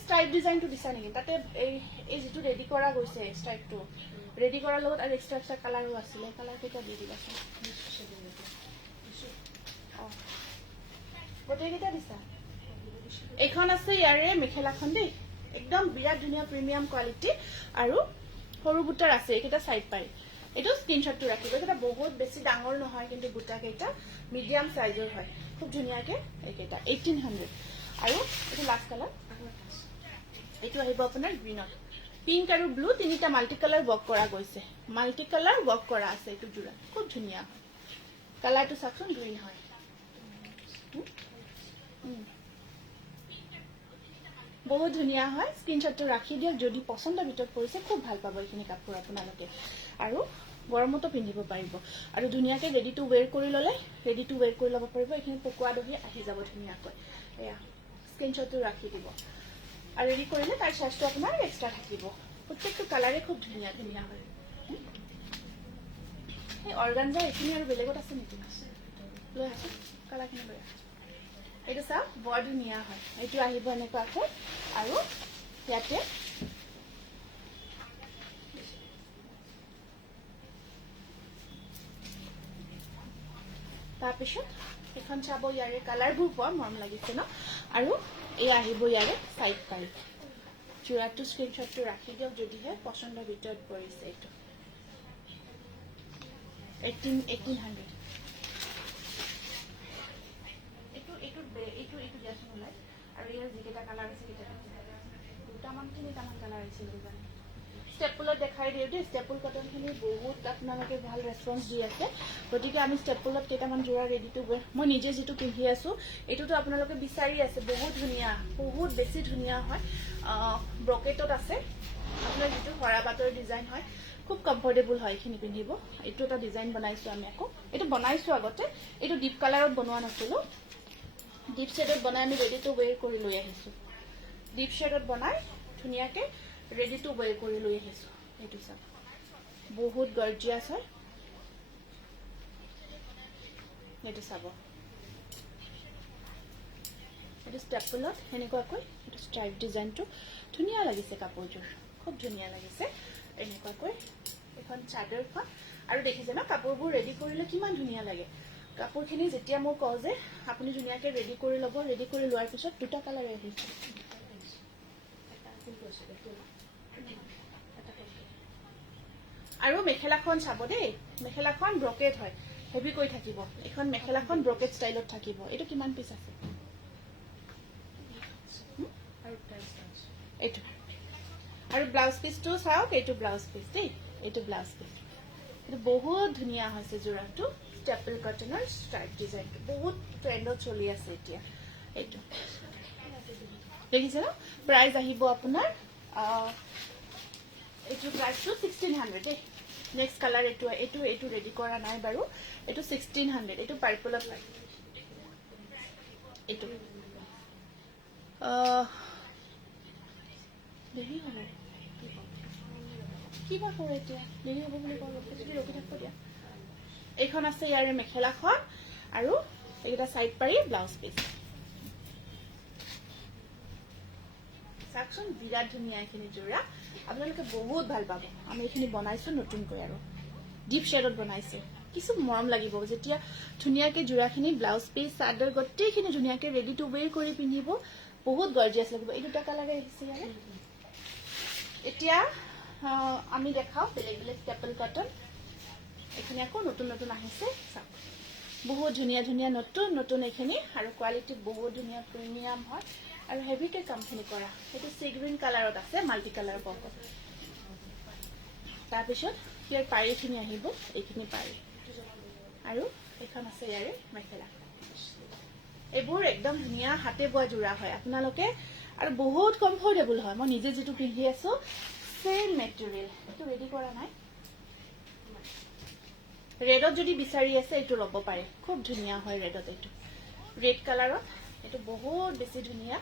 ষ্ট্ৰাইপ ডিজাইনটো দিছা নেকি তাতে এই যিটো ৰেডি কৰা গৈছে ষ্ট্ৰাইপটো ৰেডি কৰাৰ লগত আৰু এক্সট্ৰা কালাৰো আছিলে কালাৰকেইটা দি দিবাচোন অঁ গোটেইকেইটা দিছা এইখন আছে ইয়াৰে মেখেলাখন দেই একদম বিৰাট ধুনীয়া প্ৰিমিয়াম কোৱালিটি আৰু সৰু বুটাৰ আছে এইকেইটা চাইড পাৰি এইটো স্ক্ৰীনশ্বটটো ৰাখিব এইকেইটা বহুত বেছি ডাঙৰ নহয় কিন্তু বুটাকেইটা মিডিয়াম চাইজৰ হয় খুব ধুনীয়াকৈ এইকেইটা 1800 আৰু এইটো লাষ্ট কালাৰ এইটো আহিব আপোনাৰ গ্ৰীণত পিংক আৰু ব্লু তিনিটা মাল্টি কালাৰ ৱৰ্ক কৰা গৈছে মাল্টি কালাৰ ৱৰ্ক কৰা আছে এইটো যোৰা খুব ধুনীয়া হয় কালাৰটো চাওকচোন গ্ৰীণ হয় বহুত ধুনীয়া হয় স্ক্ৰীনশ্বটটো ৰাখি দিয়ক যদি পচন্দৰ ভিতৰত পৰিছে খুব ভাল পাব এইখিনি কাপোৰ আপোনালোকে আৰু গৰমতো পিন্ধিব পাৰিব আৰু ধুনীয়াকৈ ৰেডি টু ৱেৰ কৰি ল'লে ৰেডি টু ৱেৰ কৰি ল'ব পাৰিব এইখিনি পকোৱা দহি আহি যাব ধুনীয়াকৈ এয়া স্ক্ৰীনশ্বটটো ৰাখি দিব আৰু ৰেডি কৰিলে তাৰ চাইজটো আপোনাৰ এক্সট্ৰা থাকিব প্ৰত্যেকটো কালাৰে খুব ধুনীয়া ধুনীয়া হয় এই অৰ্গানজা এইখিনি আৰু বেলেগত আছে নেকি লৈ আছোঁ কালাৰখিনি লৈ আছোঁ এইটো চাওক বৰ ধুনীয়া হয় এইটো আহিব এনেকুৱাকৈ আৰু ইয়াতে তাৰপিছত এখন চাব ইয়াৰে কালাৰবোৰ পোৱা মৰম লাগিছে ন আৰু এই আহিব ইয়াৰে চাইড পাৰি যোৰাটো স্ক্ৰীনশ্বটটো ৰাখি দিয়ক যদিহে পচন্দৰ ভিতৰত পৰিছে। এইটো 1800 এইটো দিয়াচোন ওলাই। আৰু ইয়াৰ যিকেইটা কালাৰ আছে কেইটা দুটামান তিনিটামান কালাৰ আহিছে জানো। ষ্টেপুলত দেখাই দিওঁ দেই। ষ্টেপুল কটনখিনি বহুত আপোনালোকে ভাল ৰেচপঞ্চ দি আছে, গতিকে আমি ষ্টেপুলত কেইটামান যোৰা ৰেডি টু ৱেৰ, মই নিজে যিটো পিন্ধি আছোঁ এইটোতো আপোনালোকে বিচাৰি আছে। বহুত ধুনীয়া, বহুত বেছি ধুনীয়া হয়। ব্ৰকেটত আছে আপোনাৰ যিটো সৰাবাটৰ ডিজাইন হয়, খুব কমফৰ্টেবল হয় এইখিনি পিন্ধিব। এইটো এটা ডিজাইন বনাইছোঁ আমি, আকৌ এইটো বনাইছোঁ আগতে। এইটো ডিপ কালাৰত বনোৱা নাছিলোঁ, ডিপ শ্বেডত বনাই আমি ৰেডি টু ৱেৰ কৰি লৈ আহিছোঁ। ডিপ শ্বেডত বনাই ধুনীয়াকৈ ৰেডি টু ৱেৰ কৰি লৈ আহিছোঁ। এইটো চাওক, বহুত গৰ্জিয়াছ হয়। এইটো চাব, এইটো ষ্টেপুলত সেনেকুৱাকৈ এইটো ষ্ট্ৰাইপ ডিজাইনটো ধুনীয়া লাগিছে। কাপোৰযোৰ খুব ধুনীয়া লাগিছে। এনেকুৱাকৈ এখন চাদৰখন, আৰু দেখিছে ন কাপোৰবোৰ ৰেডি কৰিলে কিমান ধুনীয়া লাগে। কাপোৰখিনি যেতিয়া মই কওঁ যে আপুনি ধুনীয়াকৈ ৰেডি কৰি ল'ব, ৰেডি কৰি লোৱাৰ পিছত দুটা কালাৰ আহিছে। আৰু মেখেলাখন চাব দেই, মেখেলাখন ব্ৰকেট হয়, হেভি কৈ থাকিব। এখন মেখেলাখন ব্ৰকেট ষ্টাইলত থাকিব। এইটো কিমান পিচ আছে? এইটো আৰু ব্লাউজ পিচটো চাওক। এইটো ব্লাউজ পিচ দেই, এইটো ব্লাউজ পিচ। এইটো বহুত ধুনীয়া হৈছে যোৰাটো। ষ্টেপল কটনৰ ষ্ট্ৰাইপ ডিজাইনটো বহুত ট্ৰেণ্ডত চলি আছে এতিয়া। এইটো দেখিছে ন? প্ৰাইচ আহিব আপোনাৰ এইটো প্ৰাইচটো 1600 দেই। নেক্সট কালাৰ এইটো এইটো ৰেডি কৰা নাই বাৰু। এইটো 1600। এইটো পাৰ্পলত পাই। এইটো দেৰি হ'ব, কিবা কৰে এতিয়া, দেৰি হ'ব বুলি কওঁ যদি ৰখি থাকিব দিয়া। এইখন আছে ইয়াৰে মেখেলাখন, আৰু এইকেইটা চাইড পাৰি ব্লাউজ পিচ। চাওকচোন, বিৰাট ধুনীয়া এইখিনি যোৰা, আপোনালোকে বহুত ভাল পাব। আমি এইখিনি বনাইছোঁ নতুনকৈ, আৰু ডিপ শ্বেডত বনাইছোঁ। কিছু মৰম লাগিব যেতিয়া ধুনীয়াকৈ যোৰাখিনি ব্লাউজ পিচ চাদৰ গোটেইখিনি ধুনীয়াকৈ ৰেডি টু ৱেৰ কৰি পিন্ধিব। বহুত গৰ্জিয়াছ লাগিব। এই দুটা কালাৰে আহিছে ইয়াৰে। এতিয়া আমি দেখাওঁ বেলেগ বেলেগ ষ্টেপল কটন। এইখিনি আকৌ নতুন নতুন আহিছে, চাওক বহুত ধুনীয়া ধুনীয়া নতুন নতুন এইখিনি, আৰু কোৱালিটি বহুত ধুনীয়া, প্ৰিমিয়াম হয়, আৰু হেভিকৈ কামখিনি কৰা। এইটো চি গ্ৰীণ কালাৰত আছে, মাল্টি কালাৰ পকত। তাৰপিছত ইয়াৰ পাৰিখিনি আহিব, এইখিনি পাৰি, আৰু এইখন আছে ইয়াৰে মেখেলা। এইবোৰ একদম ধুনীয়া হাতে বোৱা যোৰা হয় আপোনালোকে, আৰু বহুত কমফৰ্টেবল হয়। মই নিজে যিটো পিন্ধি আছোঁ চেম মেটেৰিয়েল। এইটো ৰেডি কৰা নাই। ৰেডত যদি বিচাৰি আছে এইটো ল'ব পাৰে, খুব ধুনীয়া হয় ৰেডত। এইটো ৰেড কালাৰত, এইটো বহুত বেছি ধুনীয়া।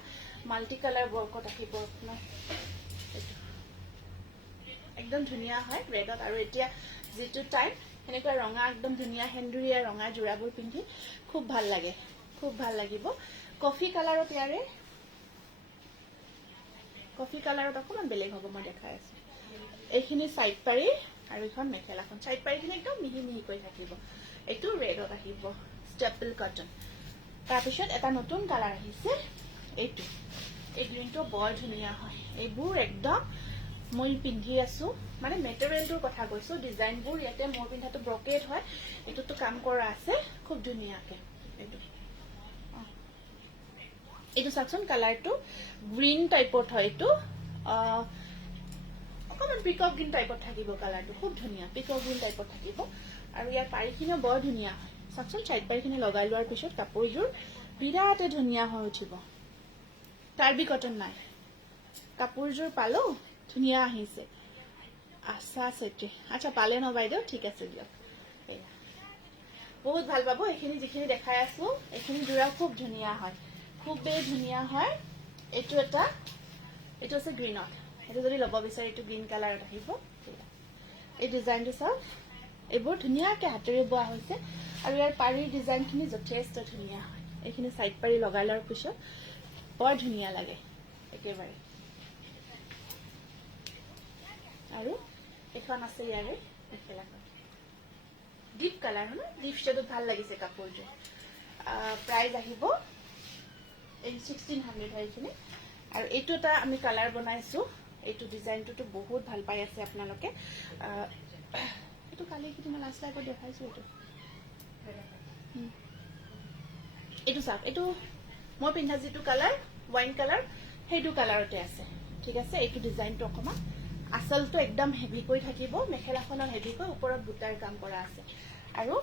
মাল্টি কালাৰ ৱৰ্কত আহিব আপোনাৰ। এইটো একদম ধুনীয়া হয় ৰেডত। আৰু এতিয়া যিটো টাইম, সেনেকুৱা ৰঙা একদম ধুনীয়া সেন্দুৰীয়া ৰঙা যোৰাবোৰ পিন্ধি খুব ভাল লাগে, খুব ভাল লাগিব। কফি কালাৰত, ইয়াৰে কফি কালাৰত অকণমান বেলেগ হ'ব, মই দেখাই আছোঁ। এইখিনি চাইড পাৰি, আৰু এইখন মেখেলাখন চাইড পাৰিখিনি একদম মিহি মিহিকৈ থাকিব। এইটো ৰেডত আহিব, ষ্টেপল কটন। তাৰপিছত এটা নতুন কালাৰ আহিছে, এইটো। এই গ্ৰীণটো বৰ ধুনীয়া হয়। এইবোৰ একদম মই পিন্ধি আছোঁ, মানে মেটেৰিয়েলটোৰ কথা কৈছোঁ। ডিজাইনবোৰ ইয়াতে মই পিন্ধাটো ব্ৰকেট হয়, এইটোতো কাম কৰা আছে খুব ধুনীয়াকৈ। এইটো চাওকচোন, কালাৰটো গ্ৰীণ টাইপত হয়। এইটো অকণমান পিকক গ্ৰীণ টাইপত থাকিব কালাৰটো, খুব ধুনীয়া পিকক গ্ৰীণ টাইপত থাকিব। আৰু ইয়াৰ পাৰিখিনিও বৰ ধুনীয়া হয়। চাওকচোন, চাইড পাৰিখিনি লগাই লোৱাৰ পিছত কাপোৰযোৰ বিৰাটে ধুনীয়া হৈ উঠিব। কাৰ্বি কটন নাই, কাপোৰযোৰ পালোঁ, ধুনীয়া আহিছে। আচ্ছা চেট্ৰি, আচ্ছা পালে ন বাইদেউ, ঠিক আছে দিয়ক। এয়া বহুত ভাল পাব। এইখিনি যিখিনি দেখাই আছোঁ, এইখিনি যোৰা খুব ধুনীয়া হয়, খুবেই ধুনীয়া হয়। এইটো এইটো আছে গ্ৰীণত। এইটো যদি ল'ব বিচাৰে এইটো গ্ৰীণ কালাৰত আহিব। এই ডিজাইনটো চাওক, এইবোৰ ধুনীয়াকৈ হাতেৰে বোৱা হৈছে, আৰু ইয়াৰ পাৰিৰ ডিজাইনখিনি যথেষ্ট ধুনীয়া হয়। এইখিনি চাইড পাৰি লগাই লোৱাৰ পিছত বৰ ধুনীয়া লাগে একেবাৰে। আৰু এখন আছে ইয়াৰে মেখেলাখন, ডিপ কালাৰ হয় ন, ডিপ শ্বেডত ভাল লাগিছে কাপোৰযোৰ। প্ৰাইচ আহিব 1600 হয় এইখিনি। আৰু এইটো এটা আমি কালাৰ বনাইছোঁ এইটো ডিজাইনটোতো বহুত ভাল পাই আছে আপোনালোকে এইটো কালি কেইদিনমান লাষ্ট টাইমত দেখাইছোঁ এইটো চাওক এইটো মই পিন্ধা যিটো কালাৰ ৱাইন কালাৰ সেইটো কালাৰতে আছে ঠিক আছে এইটো ডিজাইনটো অকণমান আচলটো একদম হেভিকৈ থাকিব মেখেলাখনৰ হেভিকৈ ওপৰত বুটাৰ কাম কৰা আছে আৰু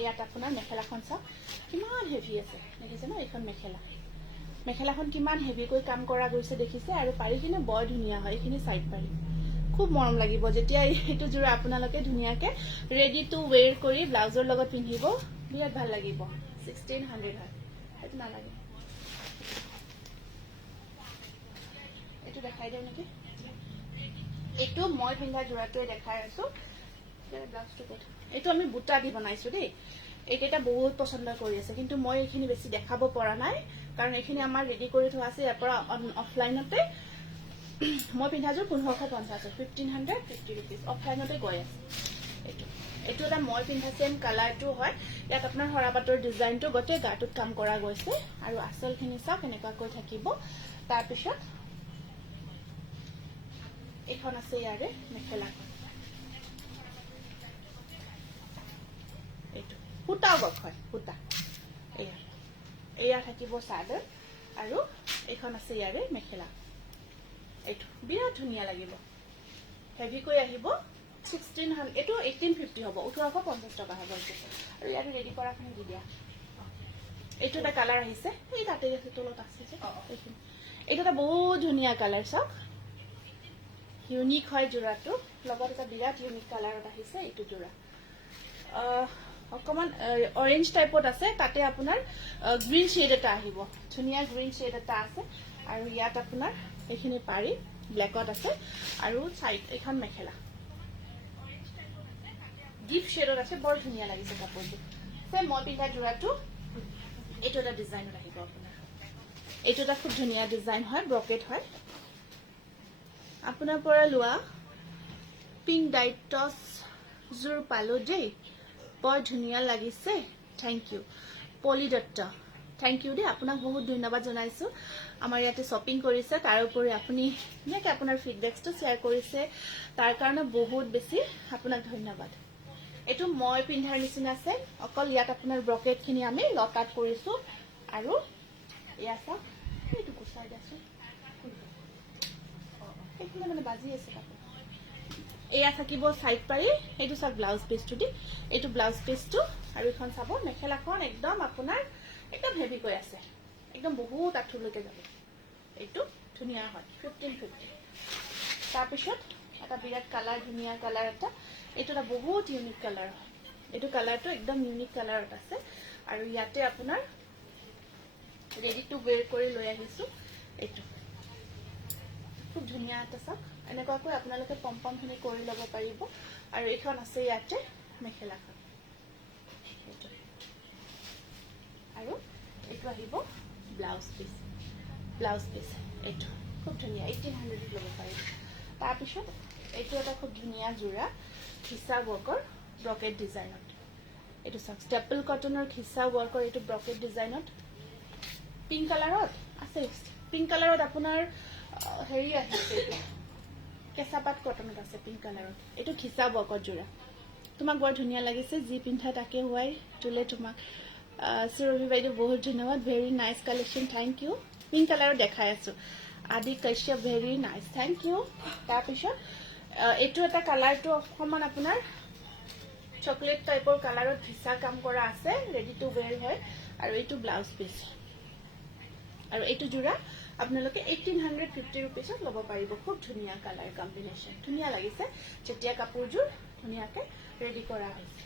ইয়াত আপোনাৰ মেখেলাখন চাওক কিমান হেভি আছে দেখিছে ন এইখন মেখেলাখন কিমান হেভিকৈ কাম কৰা গৈছে দেখিছে আৰু পাৰিখিনি বৰ ধুনীয়া হয় এইখিনি চাইড পাৰি খুব মৰম লাগিব যেতিয়া এইটো জোৰা আপোনালোকে ধুনীয়াকৈ ৰেডি টু ৱেৰ কৰি ব্লাউজৰ লগত পিন্ধিব বিৰাট ভাল লাগিব 1600 হয় সেইটো নালাগে এইটো দেখাই দিওঁ নেকি এইটো মই পিন্ধা জোৰাটোৱে দেখাই আছো ব্লাউজটো এইটো আমি বুটা দি বনাইছো দেই এইকেইটা বহুত পচন্দ কৰি আছে কিন্তু মই এইখিনি বেছি দেখাব পৰা নাই কাৰণ এইখিনি আমাৰ ৰেডি কৰি থোৱা আছে ইয়াৰ পৰা অফলাইনতে মই পিন্ধাযোৰ 1550 1550 ৰুপিজ অফলাইনতে গৈ আছে এইটো এটা মই পিন্ধা চেম কালাৰটো হয় ইয়াত আপোনাৰ হৰাপাতৰ ডিজাইনটো গোটেই গাটোত কাম কৰা গৈছে আৰু আচলখিনি চাওক এনেকুৱাকৈ থাকিব তাৰপিছত এইখন আছে ইয়াৰে মেখেলাখন এইটো সূতাও গঠ হয় সূতা এয়া থাকিব চাদৰ আৰু এইখন আছে ইয়াৰে মেখেলা এইটো বিৰাট ধুনীয়া লাগিব হেভিকৈ আহিব 1600 এইটো 1850 হ'ব 1850 টকা হ'ব এইটো আৰু ইয়াত ৰেডি কৰাখিনি দি দিয়া এইটো এটা কালাৰ আহিছে এই তাতে আছে তলত আছে যে এইখিনি এইটো এটা বহুত ধুনীয়া কালাৰ চাওক ইউনিক হয় জোৰাটো লগত এটা বিৰাট ইউনিক কালাৰত আহিছে এইটো জোৰা অকমান অৰেঞ্জ টাইপত আছে তাতে আপোনাৰ গ্ৰীণ শেড এটা আহিব ধুনীয়া গ্ৰীণ শেড এটা আছে আৰু ইয়াত আপোনাৰ এইখিনি পাৰি ব্লেকত আছে আৰু সাইড এখন মেখেলা ডিপ শেডত আছে বৰ ধুনীয়া লাগিছে কাপোৰটো সে মই পিন্ধা জোৰাটো এইটো এটা ডিজাইনত আহিব আপোনাৰ এইটো এটা খুব ধুনীয়া ডিজাইন হয় ব্ৰকেট হয় আপোনাৰ পৰা লোৱা পিংক ডাইটছ জোৰ পালো দেই বৰ ধুনীয়া লাগিছে থ্যাংক ইউ পলি দত্ত থ্যাংক ইউ দেই আপোনাক বহুত ধন্যবাদ জনাইছো আমাৰ ইয়াতে শ্বপিং কৰিছে তাৰ উপৰি আপুনি ধুনীয়াকৈ আপোনাৰ ফিডবেকটো শ্বেয়াৰ কৰিছে তাৰ কাৰণে বহুত বেছি আপোনাক ধন্যবাদ এইটো মই পিন্ধাৰ নিচিনা আছে অকল ইয়াত আপোনাৰ ব্ৰকেটখিনি আমি লকাট কৰিছো আৰু এয়া চাওক এইটো গুচাই দিছো এইখিনি মানে বাজি আছে কাপোৰ এয়া থাকিব সাইড পাৰি এইটো চাওক ব্লাউজ পিচটো দি এইটো ব্লাউজ পিচটো আৰু এখন চাব মেখেলাখন একদম আপোনাৰ একদম হেভিকৈ আছে একদম বহুত আঁঠুলৈকে যাব এইটো ধুনীয়া হয় 1550 তাৰপিছত এটা বিৰাট কালাৰ ধুনীয়া কালাৰ এটা এইটো এটা বহুত ইউনিক কালাৰ হয় এইটো কালাৰটো একদম ইউনিক কালাৰত আছে আৰু ইয়াতে আপোনাৰ ৰেডি টু ৱেৰ কৰি লৈ আহিছো এইটো খুব ধুনীয়া এটা চাওক এনেকুৱাকৈ আপোনালোকে পমপমখিনি কৰি ল'ব পাৰিব আৰু এইখন আছে ইয়াতে মেখেলাখন আৰু এইটো আহিব ব্লাউজ পিচ এইটো খুব ধুনীয়া 1800 ল'ব পাৰিব তাৰপিছত এইটো এটা খুব ধুনীয়া জোৰা খিচা ৱৰ্কৰ ব্ৰকেট ডিজাইনত এইটো চাওক ষ্টেপল কটনৰ খিচা ৱৰ্কৰ এইটো ব্ৰকেট ডিজাইনত পিংক কালাৰত আছে পিংক কালাৰত আপোনাৰ হেৰি আহিছে কেঁচাপাত কটনত আছে পিংক কালাৰত এইটো খিচা ৱৰ্কত জোৰা তোমাক বৰ ধুনীয়া লাগিছে যি পিন্ধা তাকে হোৱাই তোলে তোমাক সুৰভি বাইদেউ বহুত ধন্যবাদ very nice collection thank you pink কালাৰত দেখাই আছো Aadi Kashyap very nice thank you তাৰপিছত এইটো এটা কালাৰটো অকণমান আপোনাৰ চকলেট টাইপৰ কালাৰত ভিছা কাম কৰা আছে ৰেডি টু ৱেৰ হয় আৰু এইটো ব্লাউজ পিচ আৰু এইটো জোৰা আপোনালোকে 1850 ৰুপিছত ল'ব পাৰিব খুব ধুনীয়া কালাৰ কম্বিনেশ্যন ধুনীয়া লাগিছে যেতিয়া কাপোৰযোৰ ধুনীয়াকৈ ৰেডি কৰা হৈছে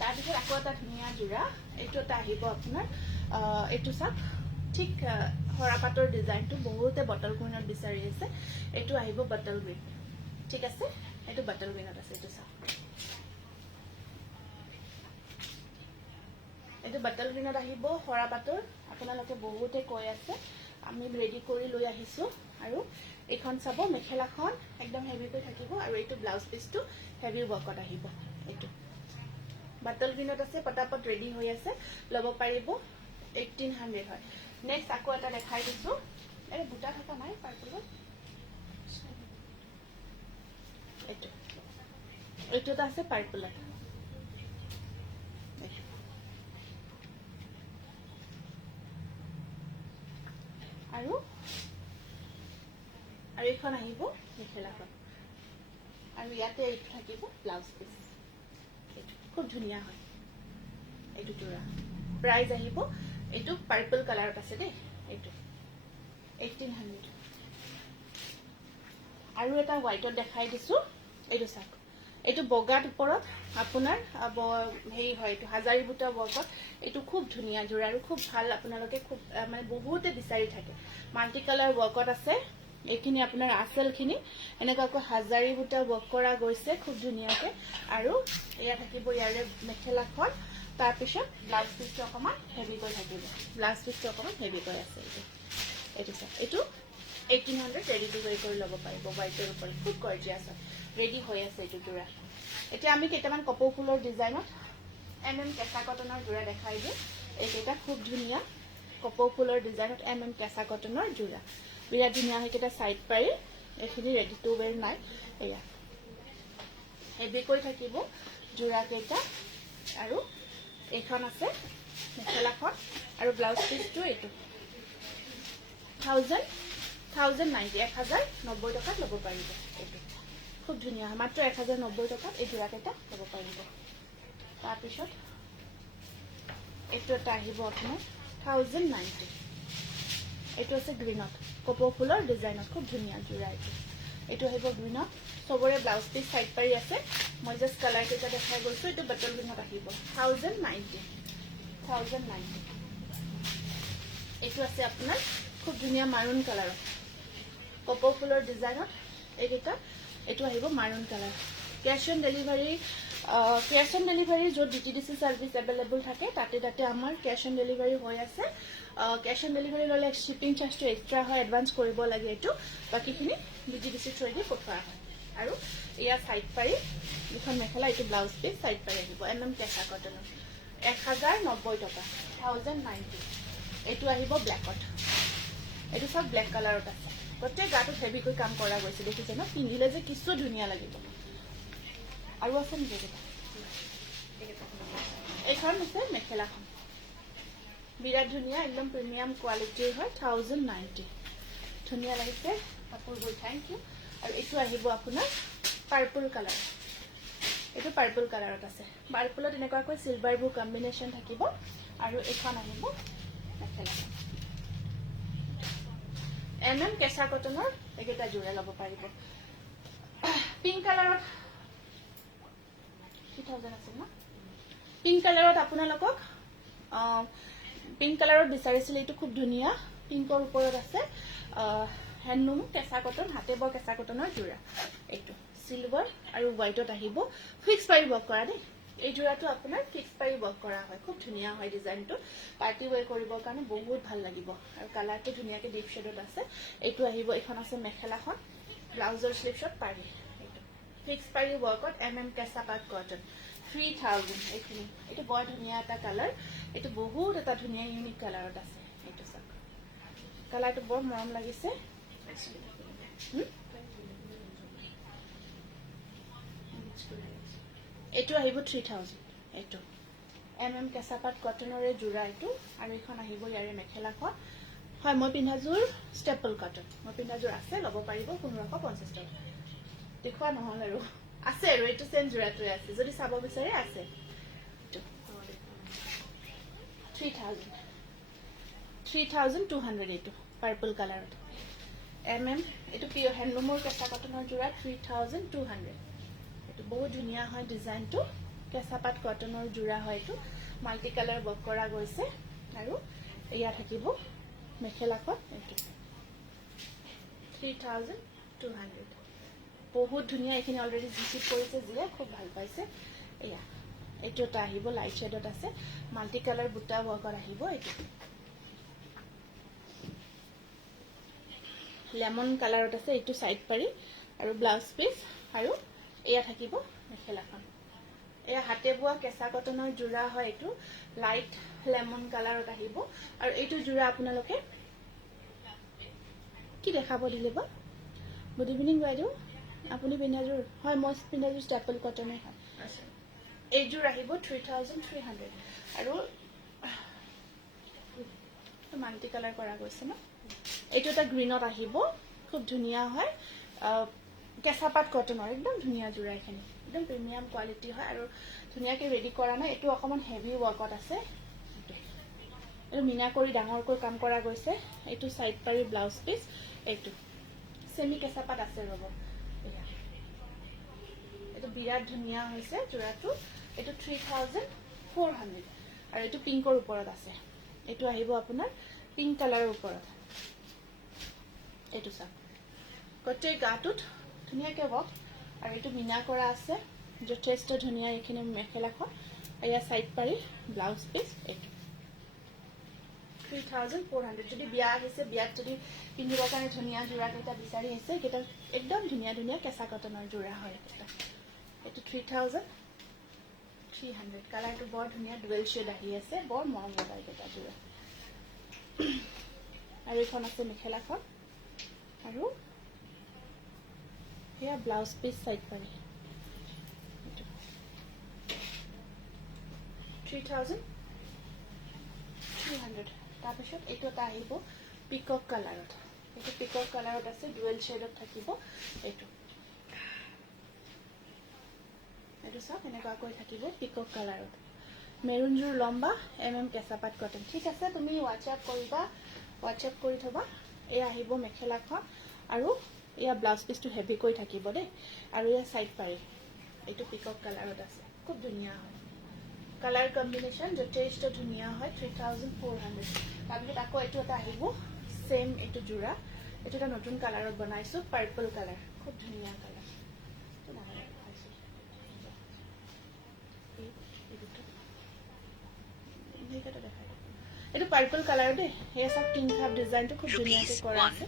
তাৰপিছত আকৌ এটা ধুনীয়া জোৰা এইটো এটা আহিব আপোনাৰ এইটো চাওক ঠিক হৰাপাতৰ ডিজাইনটো বহুতে বটল গ্ৰীণত বিচাৰি আছে এইটো আহিব বটল গ্ৰীণ ঠিক আছে এইটো বটল গ্ৰীণত আছে এইটো চাওক এইটো বটল গ্ৰীণত আহিব হৰাপাতৰ আপোনালোকে বহুতে কৈ আছে আমি ৰেডি কৰি লৈ আহিছো আৰু এইখন চাব মেখেলাখন একদম হেভিকৈ থাকিব আৰু এইটো ব্লাউজ পিচটো হেভি ৱৰ্কত আহিব এইটো বাটল গ্ৰীণত আছে, পটাপট ৰেডি হৈ আছে, ল'ব পাৰিব। 1800 হয়। নেক্সট আকৌ এটা দেখাই দিছো, এই বুটা থকা নাই পাৰ্পলত, এইটো এইটো এটা আছে পাৰ্পলত, আৰু এইখন আহিব মেখেলাখন, আৰু ইয়াতে এইটো থাকিব ব্লাউজ পিচ। এইটো খুব ধুনীয়া হয়, এইটো যোৰা। প্ৰাইস আহিব, এইটো পাৰ্পল কালাৰত আছে দেই, এইটো 1800। আৰু এটা হোৱাইটত দেখাই দিছো, এইটো চাওক, এইটো বগাত ওপৰত আপোনাৰ হেৰি হয়, এইটো হাজাৰী বুটা ৱৰ্কত, এইটো খুব ধুনীয়া যোৰা আৰু খুব ভাল, আপোনালোকে খুব মানে বহুতে বিচাৰি থাকে। মাল্টি কালাৰ ৱৰ্কত আছে, এইখিনি আপোনাৰ আঁচলখিনি এনেকুৱাকৈ হাজাৰী বুটা ৱৰ্ক কৰা গৈছে খুব ধুনীয়াকে। আৰু এয়া থাকিব ইয়াৰে মেখেলাখন, তাৰপিছত ব্লাউজ পিচটো অকণমান হেভিকৈ থাকিব, ব্লাউজ পিচটো অকণমান হেভিকৈ আছে। এইটো চাওক, এইটো 1800 ৰেডি টু ৱেৰ কৰি ল'ব পাৰিব, হোৱাইটৰ ওপৰত খুব গৰ্জিয়াছ হয়, ৰেডি হৈ আছে এইটো যোৰা। এতিয়া আমি কেইটামান কপৌ ফুলৰ ডিজাইনত কেঁচা কটনৰ যোৰা দেখাই দিওঁ। এইকেইটা খুব ধুনীয়া কপৌ ফুলৰ ডিজাইনত কেঁচা কটনৰ যোৰা, বিৰাট ধুনীয়া। সেইকেইটা চাইড পাৰি, এইখিনি ৰেডি টু ৱেৰ নাই, এয়া হেভিকৈ থাকিব যোৰা কেইটা। আৰু এইখন আছে মেখেলাখন, আৰু ব্লাউজ পিচটো এইটো 1090 টকাত ল'ব পাৰিব। এইটো খুব ধুনীয়া হয়, মাত্ৰ 1090 টকাত এই যোৰা কেইটা ল'ব পাৰিব। তাৰপিছত এইটো এটা আহিব আপোনাৰ 1090, এইটো আছে গ্ৰীণত, কপৌ ফুলৰ ডিজাইনত, খুব ধুনীয়া যোৰা। এইটো আহিব গ্ৰীণত, চবৰে ব্লাউজ পিচ চাইড পাৰি আছে। মই জাষ্ট কালাৰ কেইটা দেখাই গৈছো, এইটো বাটল গ্ৰীণত আহিব 1090। এইটো আছে আপোনাৰ খুব ধুনীয়া মাৰুন কালাৰত, কপৌ ফুলৰ ডিজাইনত এইকেইটা। এইটো আহিব মাৰুন কালাৰ। কেছ অন ডেলিভাৰী, য'ত DTDC চাৰ্ভিচ এভেইলেবল থাকে তাতে আমাৰ কেছ অন ডেলিভাৰী হৈ আছে। কেছ অন ডেলিভাৰী ল'লে শ্বিপিং চাৰ্জটো এক্সট্ৰা হয়, এডভান্স কৰিব লাগে। এইটো বাকীখিনি DTDC থ্ৰুৱেদি পঠোৱা হয়। আৰু এয়া চাইড পাৰি, এইখন মেখেলা, এইটো ব্লাউজ পিচ চাইড পাৰি আহিব, কেঁচা কটনৰ 1090 টকা, 1090। এইটো আহিব ব্লেকত, এইটো চব ব্লেক কালাৰত আছে, গোটেই গাটোত হেভিকৈ কাম কৰা গৈছে, দেখিছে ন? পিন্ধিলে যে কিছু ধুনীয়া লাগিব। আৰু আছে নেকি এইকেইটা? এইখন হৈছে মেখেলাখন, বিৰাট ধুনীয়া, একদম প্ৰিমিয়াম কোৱালিটিৰ হয়, 1090। ধুনীয়া লাগিছে কাপোৰবোৰ, থেংক ইউ। আৰু এইটো আহিব আপোনাৰ পাৰ্পল কালাৰ, এইটো পাৰ্পল কালাৰত আছে, পাৰ্পলত এনেকুৱাকৈ চিলভাৰবোৰ কম্বিনেশ্যন থাকিব। আৰু এইখন আহিব মেখেলাখন, কেঁচা কটনৰ এইকেইটা যোৰা ল'ব পাৰিব। পিংক কালাৰত 3000 আছিল ন? পিংক কালাৰত আপোনালোকক পিংক কালাৰত বিচাৰিছিলে, এইটো খুব ধুনীয়া পিংকৰ ওপৰত আছে, হেণ্ডলুম কেঁচা কটন, হাতে বৰ কেঁচা কটনৰ যোৰা। এইটো চিলভাৰ আৰু হোৱাইটত আহিব, ফিক্স পাৰি ৱৰ্ক কৰা দেই। এই যোৰাটো আপোনাৰ ফিক্স পাৰি ৱৰ্ক কৰা হয়, খুব ধুনীয়া হয় ডিজাইনটো, পাৰ্টি ৱেৰ কৰিবৰ কাৰণে বহুত ভাল লাগিব। আৰু কালাৰটো ধুনীয়াকৈ ডিপ শ্বেডত আছে। এইটো আহিব, এইখন আছে মেখেলাখন, ব্লাউজৰ শ্লিভছত পাৰি, এইটো ফিক্স পাৰি ৱৰ্কত কেঁচা পাট কটন, 3000। এইখিনি, এইটো বৰ ধুনীয়া এটা কালাৰ, এইটো বহুত এটা ধুনীয়া ইউনিক কালাৰত আছে। এইটো চাওক, কালাৰটো বৰ মৰম লাগিছে। এইটো আহিব 3000, এইটো কেঁচা পাট কটনৰে যোৰা এইটো। আৰু এইখন আহিব ইয়াৰে মেখেলাখন, হয় মই পিন্ধাযোৰ ষ্টেপল কটন, মই পিন্ধাযোৰ আছে, ল'ব পাৰিব 1550 টকা। দেখুওৱা নহ'ল আৰু আছে, আৰু এইটো চেম যোৰাটোৱে আছে, যদি চাব বিচাৰে আছে। 3200, এইটো পাৰ্পল কালাৰত, এইটো পিয়ৰ হেণ্ডলুমৰ কেঁচা কটনৰ যোৰা, 3200। এইটো বহুত ধুনীয়া হয় ডিজাইনটো, কেঁচা পাট কটনৰ যোৰা হয়, এইটো মাল্টি কালাৰ ৱৰ্ক কৰা গৈছে। আৰু এয়া থাকিব মেখেলাখন, এইটো 3200, বহুত ধুনীয়া। এইখিনি অলৰেডি জিচিপ কৰিছে, যিয়ে খুব ভাল পাইছে। এয়া এইটো এটা আহিব, লাইট শ্বেডত আছে, মাল্টি কালাৰ বুটা ৱৰ্কত আহিব। এইটো লেমন কালাৰত আছে, এইটো চাইড পাৰি আৰু ব্লাউজ পিচ। আৰু এয়া থাকিব মেখেলাখন, এয়া হাতে বোৱা কেঁচা কটনৰ যোৰা হয় এইটো লাইট লেমন কালাৰত আহিব আৰু এইটো যোৰা আপোনালোকে কি দেখাব দিলে বা গুড ইভিনিং বাইদেউ আপুনি পিন্ধাযোৰ হয় মই পিন্ধাযোৰ ষ্টেপল কটনে হয় এইযোৰ আহিব 3300 আৰু মাল্টি কালাৰ কৰা গৈছে ন এইটো এটা গ্ৰীণত আহিব খুব ধুনীয়া হয় কেঁচা পাট কটনৰ একদম ধুনীয়া যোৰা এখিনি একদম প্ৰিমিয়াম কোৱালিটি হয় আৰু ধুনীয়াকৈ ৰেডি কৰা নাই এইটো অকণমান হেভি ৱৰ্কত আছে এইটো মিনা কৰি ডাঙৰকৈ কাম কৰা গৈছে এইটো সাইড পাৰি ব্লাউজ পিস এইটো সেমি কেঁচা পাট আছে ৰব এইটো বিৰাট ধুনীয়া হৈছে যোৰাটো এইটো 3400 আৰু এইটো পিংকৰ ওপৰত আছে এইটো আহিব আপোনাৰ পিংক কালাৰৰ ওপৰত এইটো চাওক গোটেই গাটোত ধুনীয়াকৈ ৱৰ্ক আৰু এইটো মিনা কৰা আছে যথেষ্ট ধুনীয়া এইখিনি মেখেলাখন এয়া সাইড পাৰি ব্লাউজ পিস এইটো 3400 যদি বিয়া আহিছে বিয়াত যদি পিন্ধিবৰ কাৰণে ধুনীয়া যোৰা কেইটা বিচাৰি আহিছে কেইটা একদম ধুনীয়া ধুনীয়া কেঁচা কটনৰ যোৰা হয় এটা এইটো 3300 কালাৰটো বৰ ধুনীয়া ডুৱেল শেড আহি আছে বৰ মৰম লগা এটা যোৰা আৰু এইখন আছে মেখেলাখন আৰু হেয়া ব্লাউজ পিস সাইড পাৰি 3300 তাৰপিছত এইটো এটা আহিব পিকক কালাৰত এইটো পিকক কালাৰত আছে ডুৱেল শেডত থাকিব এইটো এইটো চাওক এনেকুৱাকৈ থাকিব পিকক কালাৰত মেৰুনযোৰ লম্বা কেঁচা পাট কটন ঠিক আছে তুমি হোৱাটছআপ কৰিবা হোৱাটছআপ কৰি থবা এই আহিব মেখেলাখন আৰু এয়া ব্লাউজ পিসটো হেভি কৰি থাকিব দেই আৰু এয়া সাইড পাৰি এইটো পিকক কালাৰত আছে খুব ধুনীয়া হয় কালাৰ কম্বিনেশ্যন যথেষ্ট ধুনীয়া হয় 3400 তাৰপিছত আকৌ এইটো এটা আহিব সেম এইটো যোৰা এইটো এটা নতুন কালাৰত বনাইছো পাৰ্পল কালাৰ খুব ধুনীয়া কালাৰ এইটো পাৰ্পল কালাৰ দেই এই সব পিংক হাফ ডিজাইনটো খুব ধুনীয়াকৈ কৰা আছে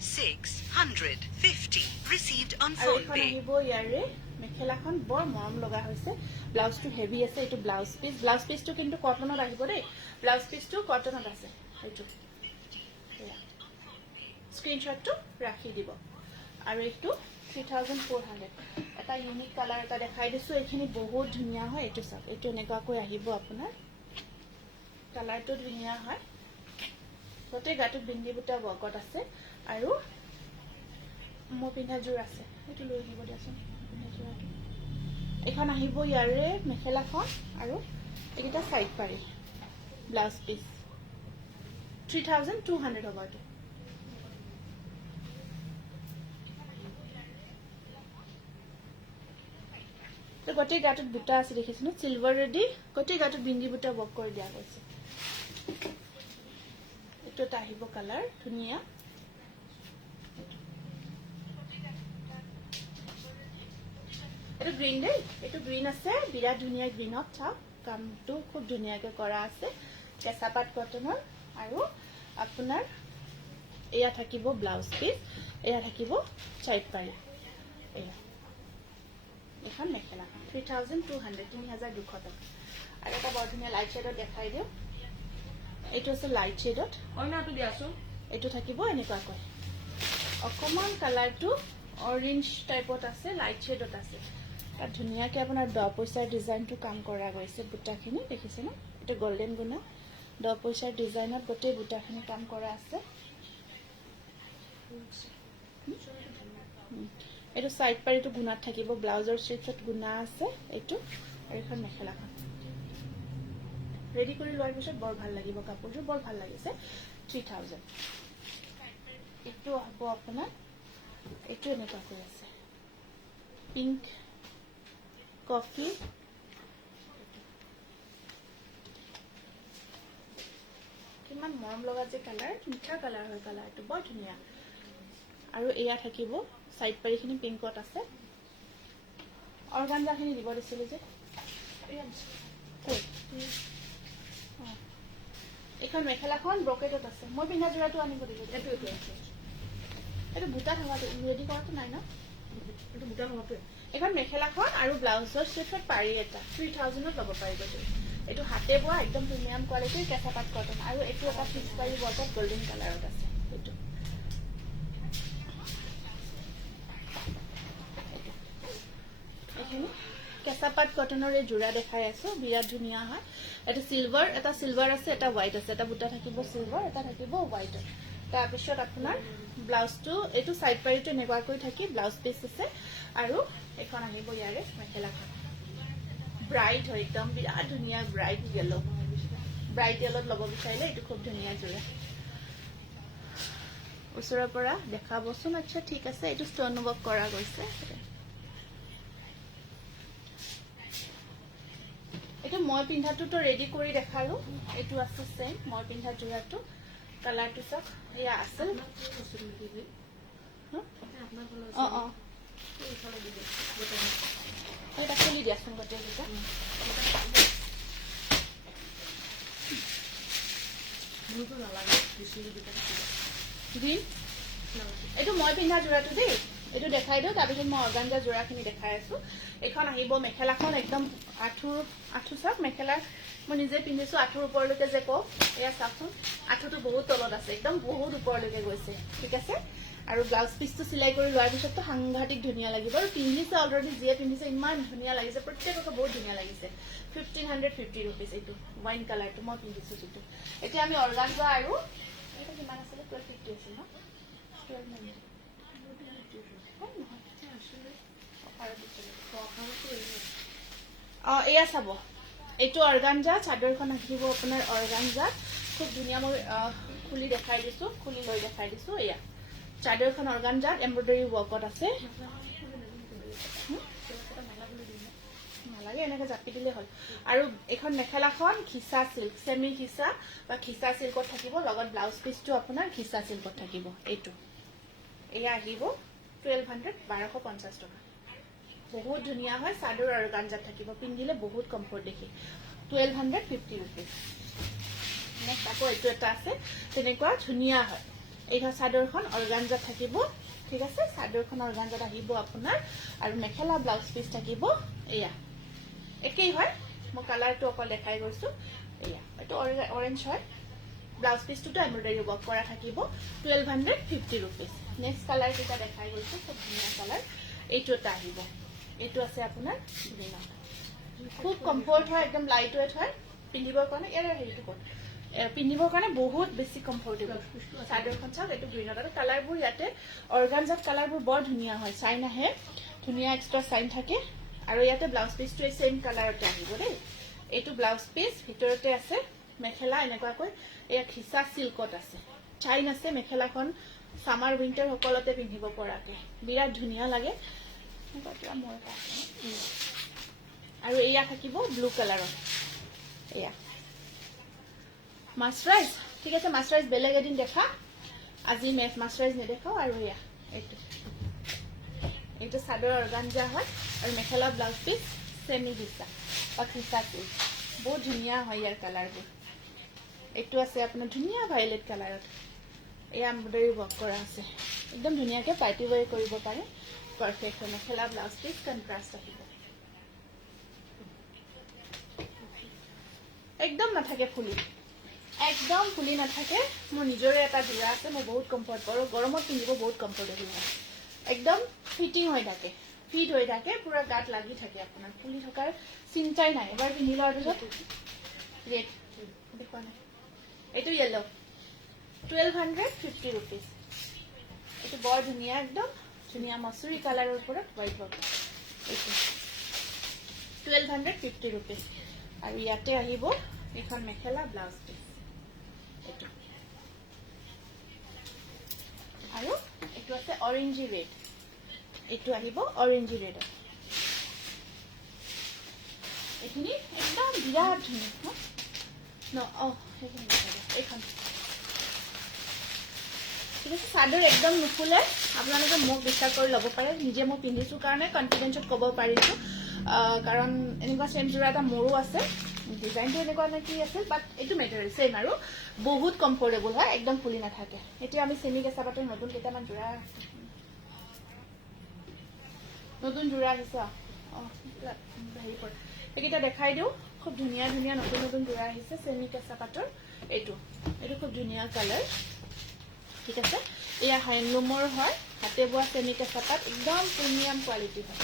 1650 received on আৰু phone এখন pay আহিব ইয়াৰে মেখেলাখন বৰ মৰম লগা হৈছে ব্লাউজটো হেভি আছে এইটো ব্লাউজ পিসটো কিন্তু কটনত আহিব দেই ব্লাউজ পিসটো কটনত আছে এইটো স্ক্ৰীনশ্বটটো ৰাখি দিব আৰু এইটো 3400 এটা ইউনিক কালাৰ এটা দেখাই দিছো এইখিনি বহুত ধুনীয়া হয় এইটো চাওক এইটো এনেকুৱাকৈ আহিব আপোনাৰ কালাৰটো ধুনীয়া হয় গোটেই গাটোত বিন্দি বুটা ৱৰ্কত আছে আৰু মোৰ পিন্ধাযোৰ আছে এইটো লৈ আহিব দিয়াচোন পিন্ধাযোৰটো এখন আহিব ইয়াৰে মেখেলাখন আৰু এইকেইটা সাইড পাৰি ব্লাউজ পিস 3200 হ'ব এইটো তো গোটেই গাটোত বুটা আছে দেখিছো ন সিলভাৰ ৰেডি গোটেই গাটোত বিন্দি বুটা ৱৰ্ক কৰি দিয়া গৈছে এইটো এটা আহিব কালাৰ ধুনীয়া এইটো গ্ৰীণ দেই এইটো গ্ৰীণ আছে বিৰাট ধুনীয়া গ্ৰীণত চাওক কামটো খুব ধুনীয়াকৈ কৰা আছে কেঁচা পাট কটনৰ আৰু আপোনাৰ এয়া থাকিব ব্লাউজ পিস এয়া থাকিব সাইড পাৰি এয়া এখন মেখেলাখন 3200 3200 টকা আৰু এটা বৰ ধুনীয়া লাইট শেডত দেখাই দিওঁ এইটো আছে লাইট শেডত অইনাটো দিয়াচোন এইটো থাকিব এনেকুৱাকৈ অকমান কালাৰটো অৰেঞ্জ টাইপত আছে লাইট শেডত আছে তাত ধুনীয়াকৈ আপোনাৰ দ পইচাৰ ডিজাইনটো কাম কৰা গৈছে বুটাখিনি দেখিছে ন এইটো গোল্ডেন গুণা দ পইচাৰ ডিজাইনত গোটেই বুটাখিনি কাম কৰা আছে এইটো সাইড পাৰিটো গুণাত থাকিব ব্লাউজৰ স্ট্ৰিপছত গুণা আছে এইটো আৰু এখন মেখেলাখন ৰেডি কৰি লোৱাৰ পিছত বৰ ভাল লাগিব কাপোৰযোৰ বৰ ভাল লাগিছে 3000 এইটো হ'ব আপোনাৰ এইটো এনেকুৱা কৰি আছে পিংক কফি কিমান মৰম লগা যে কালাৰ মিঠা কালাৰ হয় কালাৰটো বৰ ধুনীয়া আৰু এয়া থাকিব সাইড পাৰিখিনি পিংকত আছে অৰ্গানজাখিনি দিব দিছিলোঁ যে এইখন মেখেলাখন ব্ৰকেটত আছে মই পিন্ধা যোৰাটো আনিব দিব এইটো বুটা থকাটো ৰেডি কৰাটো নাই ন এইটো বুটা নহওঁতে এখন মেখেলাখন আৰু ব্লাউজৰ ষ্টেটত পাৰি এটা 3000ত ল'ব পাৰিব এইটো হাতে বোৱা একদম প্ৰিমিয়াম কোৱালিটিৰ কেঁচা পাট কটন আৰু এইটো এটা ফিক্স পাৰি ৱৰ্কত গোল্ডেন কালাৰত আছে এইটো এইখিনি কেঁচা পাট কটনৰ এই জোৰা দেখাই আছো বিৰাট ধুনীয়া হয় এটা সিলভাৰ আছে এটা হোৱাইট আছে এটা বুটা থাকিব সিলভাৰ এটা থাকিব হোৱাইট তাৰপিছত আপোনাৰ ব্লাউজটো এইটো সাইড পাৰিটো এনেকুৱাকৈ থাকি ব্লাউজ পিস আছে আৰু এখন আহিব ইয়াৰে মেখেলাখন ব্ৰাইট হয় একদম বিৰাট ধুনীয়া ব্ৰাইট য়েলোত ল'ব বিচাৰিলে এইটো খুব ধুনীয়া জোৰা ওচৰৰ পৰা দেখাবচোন আচ্ছা ঠিক আছে এইটো ষ্টন ৱৰ্ক কৰা গৈছে এইটো মই পিন্ধাটোতো ৰেডি কৰি দেখালো এইটো আছে সেম মই পিন্ধা জোৰাটো কালাৰটো চাওক এয়া আছে এটা খুলি দিয়াচোন গোটেই দুটা গ্ৰীণ এইটো মই পিন্ধা জোৰাটো দেই এইটো দেখাই দিওঁ তাৰপিছত মই অৰ্গানজা জোৰাখিনি দেখাই আছো এইখন আহিব মেখেলাখন একদম আঁঠু চাওক মেখেলাৰ মই নিজে পিন্ধিছো আঁঠুৰ ওপৰলৈকে যে কওঁ এয়া চাওকচোন আঁঠুটো বহুত তলত আছে একদম বহুত ওপৰলৈকে গৈছে ঠিক আছে আৰু ব্লাউজ পিচটো চিলাই কৰি লোৱাৰ পিছততো সাংঘাতিক ধুনীয়া লাগিব আৰু পিন্ধিছে অলৰেডি যিয়ে পিন্ধিছে ইমান ধুনীয়া লাগিছে প্ৰত্যেককে বহুত ধুনীয়া লাগিছে 1550 rupees এইটো ওয়াইন কালাৰটো মই পিন্ধিছো যিটো এতিয়া আমি অৰ্গানজা আৰু এটা কিমান আছিল 1250 আছিল ন 1290 এয়া চাব এইটো অৰ্গানজা চাদৰখন আহিব আপোনাৰ অৰ্গানজা খুব ধুনীয়া মই খুলি দেখাই দিছো খুলি লৈ দেখাই দিছো এয়া চাদৰখন অৰ্গানজাত এমব্ৰয়ডাৰী ৱৰ্কত আছে নালাগে এনেকৈ জাপি দিলে হ'ল আৰু এখন মেখেলাখন খিচা সিল্ক সেমি খিচা বা খিচা সিল্কত থাকিব লগত ব্লাউজ পিচটো আপোনাৰ খিচা সিল্কত থাকিব এইটো এয়া আহিব 1250 টকা বহুত ধুনীয়া হয় চাদৰ আৰু গাঞ্জাত থাকিব পিন্ধিলে বহুত কমফৰ্ট দেখি 1250 rupees নেক্সট আকৌ এইটো এটা আছে তেনেকুৱা ধুনীয়া হয় এই চাদৰখন অৰ্গানজাত থাকিব ঠিক আছে চাদৰখন অৰ্গানজাত আহিব আপোনাৰ আৰু মেখেলা ব্লাউজ পিচ থাকিব এয়া একেই হয় মই কালাৰটো অকল দেখাই গৈছো এয়া এইটো অৰেঞ্জ হয় ব্লাউজ পিচটো এমব্ৰয়ডাৰী ৱৰ্ক কৰা থাকিব 1250 rupees নেক্সট কালাৰ কিটা দেখাই গৈছো খুব ধুনীয়া কালাৰ এইটো এটা আহিব এইটো আছে আপোনাৰ গ্ৰীণ খুব কমফৰ্ট হয় একদম লাইট ওয়েট হয় পিন্ধিবৰ কাৰণে এৰ হেৰিটো ক'ত পিন্ধিবৰ কাৰণে বহুত বেছি কমফৰ্টেবল চাদৰখন চাওক এইটো গ্ৰীণত আৰু কালাৰবোৰ ইয়াতে অৰ্গানজাত কালাৰবোৰ বৰ ধুনীয়া হয় চাইন আহে ধুনীয়া এক্সট্ৰা চাইন থাকে আৰু ইয়াতে ব্লাউজ পিচটো এই সেম কালাৰতে আহিব দেই এইটো ব্লাউজ পিচ ভিতৰতে আছে মেখেলা এনেকুৱাকৈ এয়া খিচা সিল্কত আছে চাইন আছে মেখেলাখন সামাৰ উইন্টাৰ সকলতে পিন্ধিব পৰাকে বিৰাট ধুনীয়া লাগে আৰু এয়া থাকিব ব্লু কালাৰত এয়া মাস্টাৰাইজ ঠিক আছে মাস্টাৰাইজ বেলেগ এদিন দেখা আজি মাস্টাৰাইজ নেদেখাও আৰু এয়া এইটো চাদৰ অৰ্গানজা হয় আৰু মেখেলা ব্লাউজ পিচ সেমি খিচা বা খিচা সিল্ক বহুত ধুনীয়া হয় ইয়াৰ কালাৰবোৰ এইটো আছে আপোনাৰ ধুনীয়া ভাইলেট কালাৰত এয়া এমব্ৰয়ডাৰী ৱৰ্ক কৰা আছে একদম ধুনীয়াকৈ পাৰ্টি ৱেৰ কৰিব পাৰে পাৰফেক্ট মেখেলা ব্লাউজ পিচ কন্ট্ৰাষ্ট আহিব একদম নাথাকে ফুলি একদম ফুলি নাথাকে মোৰ নিজৰে এটা জোৰা আছে মই বহুত কমফৰ্ট পাওঁ গৰমত পিন্ধিব বহুত কমফৰ্টেবল হয় একদম ফিটিং হৈ থাকে ফিট হৈ থাকে পুৰা গাত লাগি থাকে আপোনাৰ ফুলি থকাৰ চিন্তাই নাই এবাৰ পিন্ধি লোৱাৰ পিছত ৰেড দেখুৱা নাই এইটো য়েলো 1250 rupees এইটো বৰ ধুনীয়া একদম ধুনীয়া মসুৰী কালাৰৰ ওপৰত হোৱাইট ৱৰ্ক এইটো 1250 rupees আৰু ইয়াতে আহিব এখন মেখেলা ব্লাউজ পিচ আৰু এইটো আছে অৰেঞ্জি ৰেড এইটো আহিব অৰেঞ্জি ৰেড এইখিনি একদম বিৰাট ধুনীয়া ন এইখন ঠিক আছে চাদৰ একদম নুফুলে আপোনালোকে মোক বিশ্বাস কৰি ল'ব পাৰে নিজে মই পিন্ধিছো কাৰণে কনফিডেন্সত ক'ব পাৰিছো কাৰণ এনেকুৱা সেম জোৰা এটা মোৰো আছে ডিজাইনটো এনেকুৱা নে কি আছে বাট এইটো মেটেৰিয়েল সেম আৰু বহুত কমফৰ্টেবল হয় একদম ফুলি নাথাকে এতিয়া আমি সেমি কেঁচা পাটৰ নতুন কেইটামান জোৰা নতুন যোৰা আহিছে হেৰি পৰা এইকেইটা দেখাই দিওঁ খুব ধুনীয়া ধুনীয়া নতুন নতুন যোৰা আহিছে চেমি কেঁচা পাটৰ এইটো খুব ধুনীয়া কালাৰ ঠিক আছে এয়া হেণ্ডলুমৰ হয় হাতে বোৱা চেমি কেঁচা পাট একদম প্ৰিমিয়াম কোৱালিটি হয়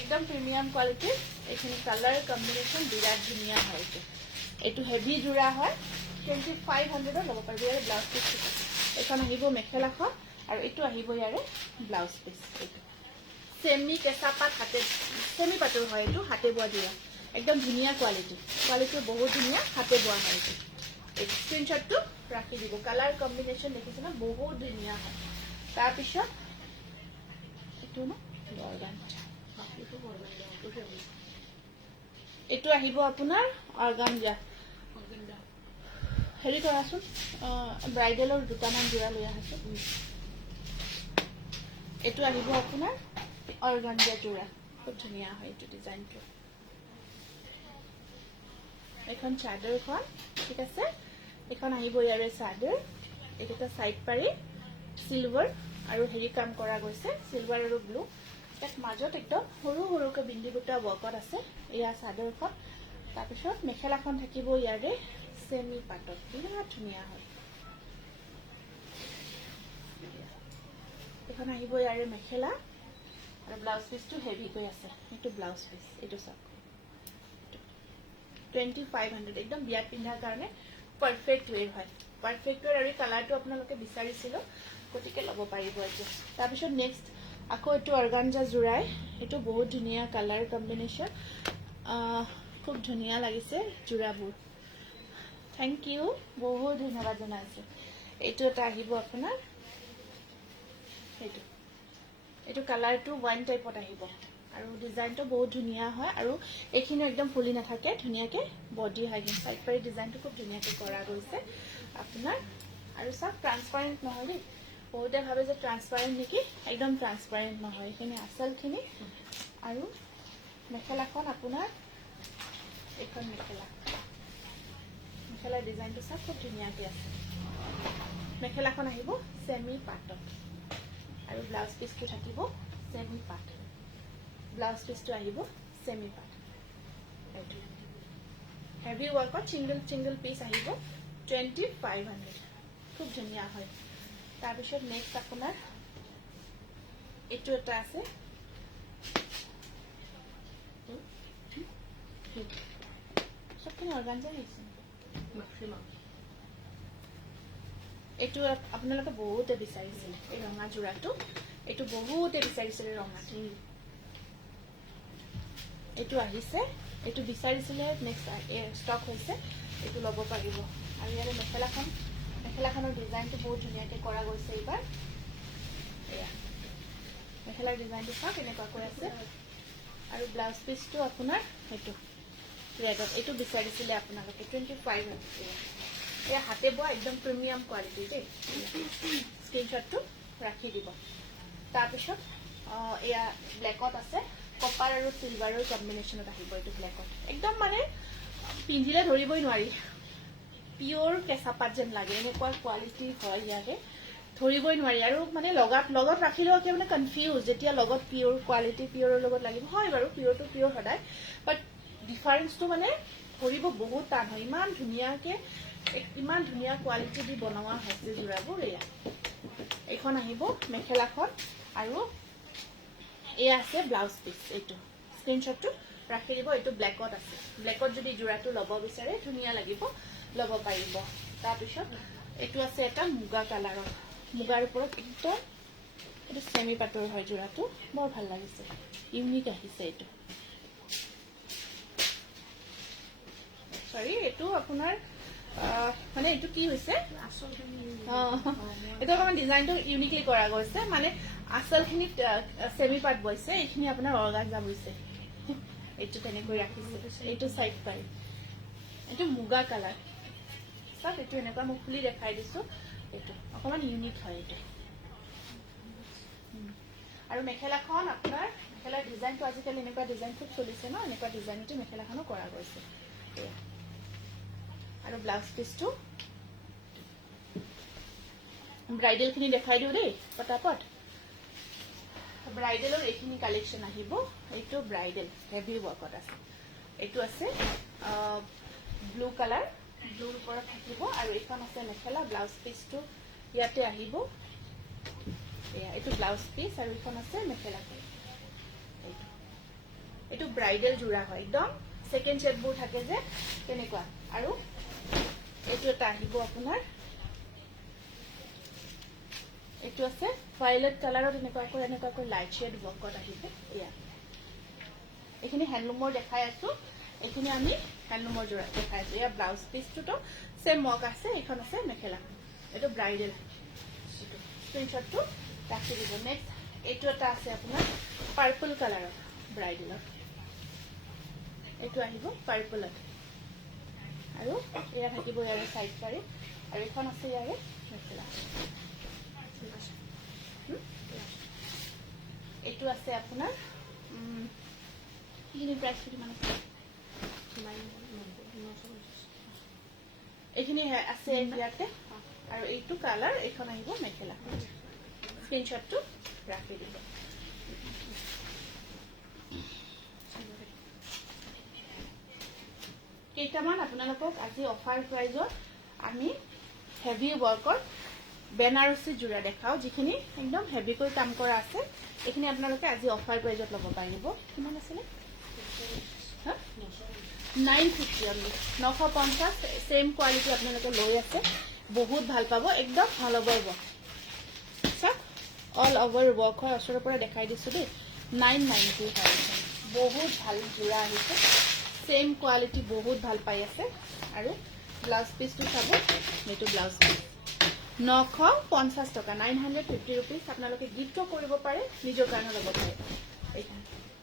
একদম প্ৰিমিয়াম কোৱালিটিৰ এইখিনি কালাৰ কম্বিনেশ্যন বিৰাট ধুনীয়া হয় এইটো হেভি যোৰা হয় 2500 ল'ব পাৰিব ইয়াৰে ব্লাউজ পিচ এইখন আহিব মেখেলাখন আৰু এইটো আহিব ইয়াৰে ব্লাউজ পিচ এইটো চেমি কেঁচা পাট হাতে চেমি পাটৰ হয় এইটো হাতে বোৱা যোৰা একদম ধুনীয়া কোৱালিটি বহুত ধুনীয়া হাতে বোৱা হয় এইটো স্ক্ৰীনশ্বটটো ৰাখি দিব কালাৰ কম্বিনেশ্যন দেখিছে না বহুত ধুনীয়া হয় তাৰপিছত এইটো ন এইটো আহিব আপোনাৰ অৰ্গানজা হেৰি কৰাচোন ব্ৰাইডেলৰ দুটামান যোৰা লৈ আহাচোন এইটো আহিব আপোনাৰ অৰ্গানজা যোৰা খুব ধুনীয়া হয় এইটো ডিজাইনটো এখন চাদৰখন ঠিক আছে এখন আহিব ইয়াৰে চাদৰ এইটা সাইড পাৰি সিলভাৰ আৰু হেৰি কাম কৰা গৈছে সিলভাৰ আৰু ব্লু এক মাজত একদম সৰু সৰুকে বিন্দু দুটা ওয়াকত আছে এয়া চাদৰখন তাৰপিছত মেখেলাখন থাকিব ইয়াৰে সেমি পাটত বিৰাট ধুনীয়া হয় এখন আহিব ইয়াৰে মেখেলা আৰু ব্লাউজ পিসটো হেভি কৈ আছে এইটো ব্লাউজ পিস এইটো সব 2500 একদম বিয়াত পিন্ধাৰ কাৰণে পাৰফেক্ট ওয়েৰ হয় পাৰফেক্ট ওয়েৰ আৰু কালাৰটো আপোনালোকে বিচাৰিছিল গতিকে ল'ব পাৰিব এইটো তাৰপিছত নেক্সট আকৌ এইটো অৰ্গানজা জোৰাই এইটো বহুত ধুনীয়া কালাৰ কম্বিনেশ্যন খুব ধুনীয়া লাগিছে জোৰাবোৰ থ্যাংক ইউ বহুত ধন্যবাদ জনাইছো এইটো এটা আহিব আপোনাৰ এইটো কালাৰটো ওয়ান টাইপত আহিব আৰু ডিজাইনটো বহুত ধুনীয়া হয় আৰু এইখিনি একদম ফুলি নাথাকে ধুনীয়াকে বডি হাইগিং সাইড পাৰি ডিজাইনটো খুব ধুনীয়াকে কৰা গৈছে আপোনাৰ আৰু সব ট্ৰান্সপাৰেন্ট নহয় দেই বহুতে ভাবে যে ট্ৰান্সপাৰেন্ট নেকি একদম ট্ৰান্সপাৰেন্ট নহয় এখিনি আসলখিনি আৰু মেখেলাখন আপোনাৰ এখন মেখেলা ডিজাইনটো সব খুব ধুনীয়াকে আছে মেখেলাখন আহিব সেমি পাটত আৰু ব্লাউজ পিসটো থাকিব সেমি পাট ব্লাউজ পিসটো আহিব সেমি পাট হেভি ওয়ার্কত সিঙ্গল পিস আহিব 2500 খুব ধুনীয়া হয় তাৰপিছত নেক্সট আপোনাৰ এইটো এটা আছে সবখিনি অৰ্গানজা আহিছে এইটো আপোনালোকে বহুতে বিচাৰিছিল এই ৰঙা জোৰাটো এইটো বহুতে বিচাৰিছিল ৰঙাটো এইটো আহিছে এইটো বিচাৰিছিলে নেক্সট ষ্টক হৈছে এইটো ল'ব পাৰিব আৰু ইয়াৰে মেখেলাখনৰ ডিজাইনটো বহুত ধুনীয়াকে কৰা গৈছে এইবাৰ এয়া মেখেলাৰ ডিজাইনটো চাওক এনেকুৱাকৈ আছে আৰু ব্লাউজ পিসটো আপোনাৰ এইটো ৰেডত এইটো বিচাৰিছিলে আপোনালোকে 2500 এয়া হাতে বোৱা একদম প্ৰিমিয়াম কোৱালিটি দেই স্ক্ৰীনশ্বটটো ৰাখি দিব তাৰপিছত এয়া ব্লেকত আছে কপাৰ আৰু সিলভাৰৰ কম্বিনেশ্যনত আহিব এইটো ব্লেকত একদম মানে পিন্ধিলে ধৰিবই নোৱাৰি পিওৰ কেঁচা পাট যেন লাগে এনেকুৱা কোৱালিটি হয় ইয়াৰে ধৰিবই নোৱাৰি আৰু মানে লগত ৰাখিলেও কি মানে কনফিউজ যেতিয়া লগত পিওৰ কোৱালিটি পিওৰৰ লগত লাগিব হয় বাৰু পিওৰটো পিওৰ সদায় বাট ডিফাৰেন্সটো মানে ধৰিব বহুত টান হয় ইমান ধুনীয়া কোৱালিটি দি বনোৱা হৈছে জোৰাবোৰ এয়া এইখন আহিব মেখেলাখন আৰু এয়া আছে ব্লাউজ পিস এইটো স্ক্ৰীনশ্বটটো ৰাখি দিব এইটো ব্লেকত আছে ব্লেকত যদি জোৰাটো ল'ব বিচাৰে ধুনীয়া লাগিব ল'ব পাৰিব তাৰপিছত এইটো আছে এটা মুগা কালাৰৰ মুগাৰ ওপৰত একদম এইটো সেমি পাটৰ হয় জোৰাটো বৰ ভাল লাগিছে ইউনিক আহিছে এইটো সৰি এইটো আপোনাৰ মানে এইটো কি হৈছে এটা অকমান ডিজাইনটো ইউনিকলি কৰা গৈছে মানে আসলখিনি সেমি পাট বৈছে এইখিনি আপোনাৰ অৰ্গানজা বৈছে এইটো তেনেকৈ ৰাখিছে এইটো সাইড পাৰি এইটো মুগা কালাৰ সব এইটো এনেকুৱা মই খুলি দেখাই দিছো এইটো অকমান ইউনিক হয় এইটো আৰু মেখেলাখন আপোনাৰ মেখেলাৰ ডিজাইনটো আজিকালি এনেকুৱা ডিজাইন খুব চলিছে ন এনেকুৱা ডিজাইনটো মেখেলাখনো কৰা গৈছে আৰু ব্লাউজ পিসটো ব্ৰাইডেল খিনি দেখাই দিও দেই পটাপট ব্ৰাইডেলৰ এইখিনি কালেকশ্যন আহিব এইটো ব্ৰাইডেল হেভি ৱৰ্কত আছে এইটো আছে ব্লু কালাৰ ব্লুৰ ওপৰত থাকিব আৰু এইখন আছে মেখেলা ব্লাউজ পিচটো ইয়াতে আহিব এয়া এইটো ব্লাউজ পিচ আৰু এইখন আছে মেখেলা এইটো ব্ৰাইডেল জোৰা হয় একদম সেকেন্ড শেডবোৰ থাকে যে কেনেকুৱা আৰু এইটো এটা আহিব আপোনাৰ এইটো আছে ভায়োলেট কালাৰত এনেকুৱাকৈ লাইট শেড ৱৰ্কত আহিব এয়া এইখিনি হেণ্ডলুমৰ দেখাই আছো এইখিনি আমি হেণ্ডলুমৰ জোৰা দেখাই আছো এয়া ব্লাউজ পিচটোতো সেম ৱৰ্ক আছে এইখন আছে মেখেলা এইটো ব্ৰাইডেল স্ক্ৰীনশ্বটটো ৰাখি দিব নেক্সট এইটো এটা আছে আপোনাৰ পাৰ্পল কালাৰত ব্ৰাইডেলৰ এইটো আহিব পাৰ্পলত আৰু এয়া থাকিব ইয়াৰে সাইড পাৰি আৰু এইখন আছে ইয়াৰে মেখেলা এইটো আছে আপোনাৰ কিনি প্ৰাইস কিমান আছে এইখিনি আছে ইয়াতে আৰু এইটো কালাৰ এইখন আহিব মেখেলা স্ক্ৰীনশ্বটটো ৰাখি দিব কেইটামান আপোনালোকক আজি অফাৰ প্ৰাইজত আমি হেভি ৱৰ্কৰ বেনাৰসী জোৰা দেখাও যিখিনি একদম হেভিকৈ কাম কৰা আছে এইখিনি আপোনালোকে আজি অফাৰ প্ৰাইজত ল'ব পাৰিব কিমান আছিলে 950 অনলি 950 সেম কোৱালিটি আপোনালোকে লৈ আছে বহুত ভাল পাব একদম অল ওভাৰ ৱৰ্ক চাওক অল ওভাৰ ৱৰ্ক হয় ওচৰৰ পৰা দেখাই দিছো দেই 990 হয় বহুত ভাল জোৰা আহিছে সেম কোৱালিটি বহুত ভাল পাই আছে আৰু ব্লাউজ পিচটো চাব এইটো ব্লাউজ পিচ 950 টকা 950 rupees আপোনালোকে গিফ্টও কৰিব পাৰে নিজৰ কাৰণে ল'ব পাৰে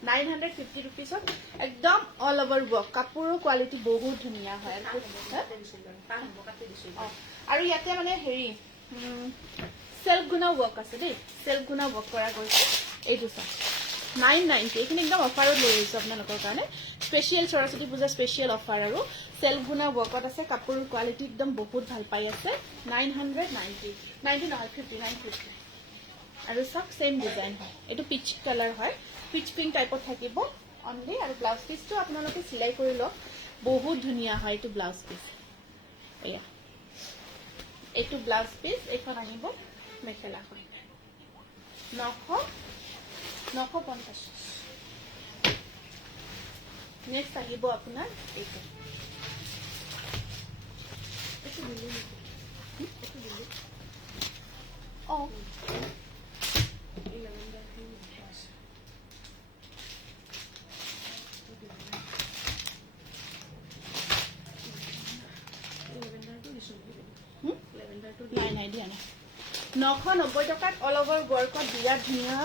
950 rupeesত একদম অল ওভাৰ ৱৰ্ক কাপোৰৰ কোৱালিটি বহুত ধুনীয়া হয় আৰু ইয়াতে মানে হেৰি সেলফ গুণা ৱৰ্ক আছে দেই সেলফ গুণা ৱৰ্ক কৰা গৈছে এইটো চাওক 990 এইখিনি একদম অফাৰত লৈ আহিছো আপোনালোকৰ কাৰণে স্পেচিয়েল সৰস্বতী পূজা স্পেচিয়েল অফাৰ আৰু সেলফ গুণা ৱৰ্কত আছে কাপোৰৰ কোৱালিটি একদম বহুত ভাল পাই আছে 990 নহয় 5950 আৰু চাওক সেম ডিজাইন হয় এইটো পিচ কালাৰ হয় পিচ পিংক টাইপত থাকিব অনলি আৰু ব্লাউজ পিচটো আপোনালোকে সিলাই কৰি লওক বহুত ধুনীয়া হয় এইটো ব্লাউজ পিচ এয়া এইটো ব্লাউজ পিচ এইখন আহিব মেখেলা হয় 950 নেক্সট আহিব আপোনাৰ এইটো নাই দিয়া নাই 990 টকাত অল ওভাৰ ৱৰ্কত বিৰাট ধুনীয়া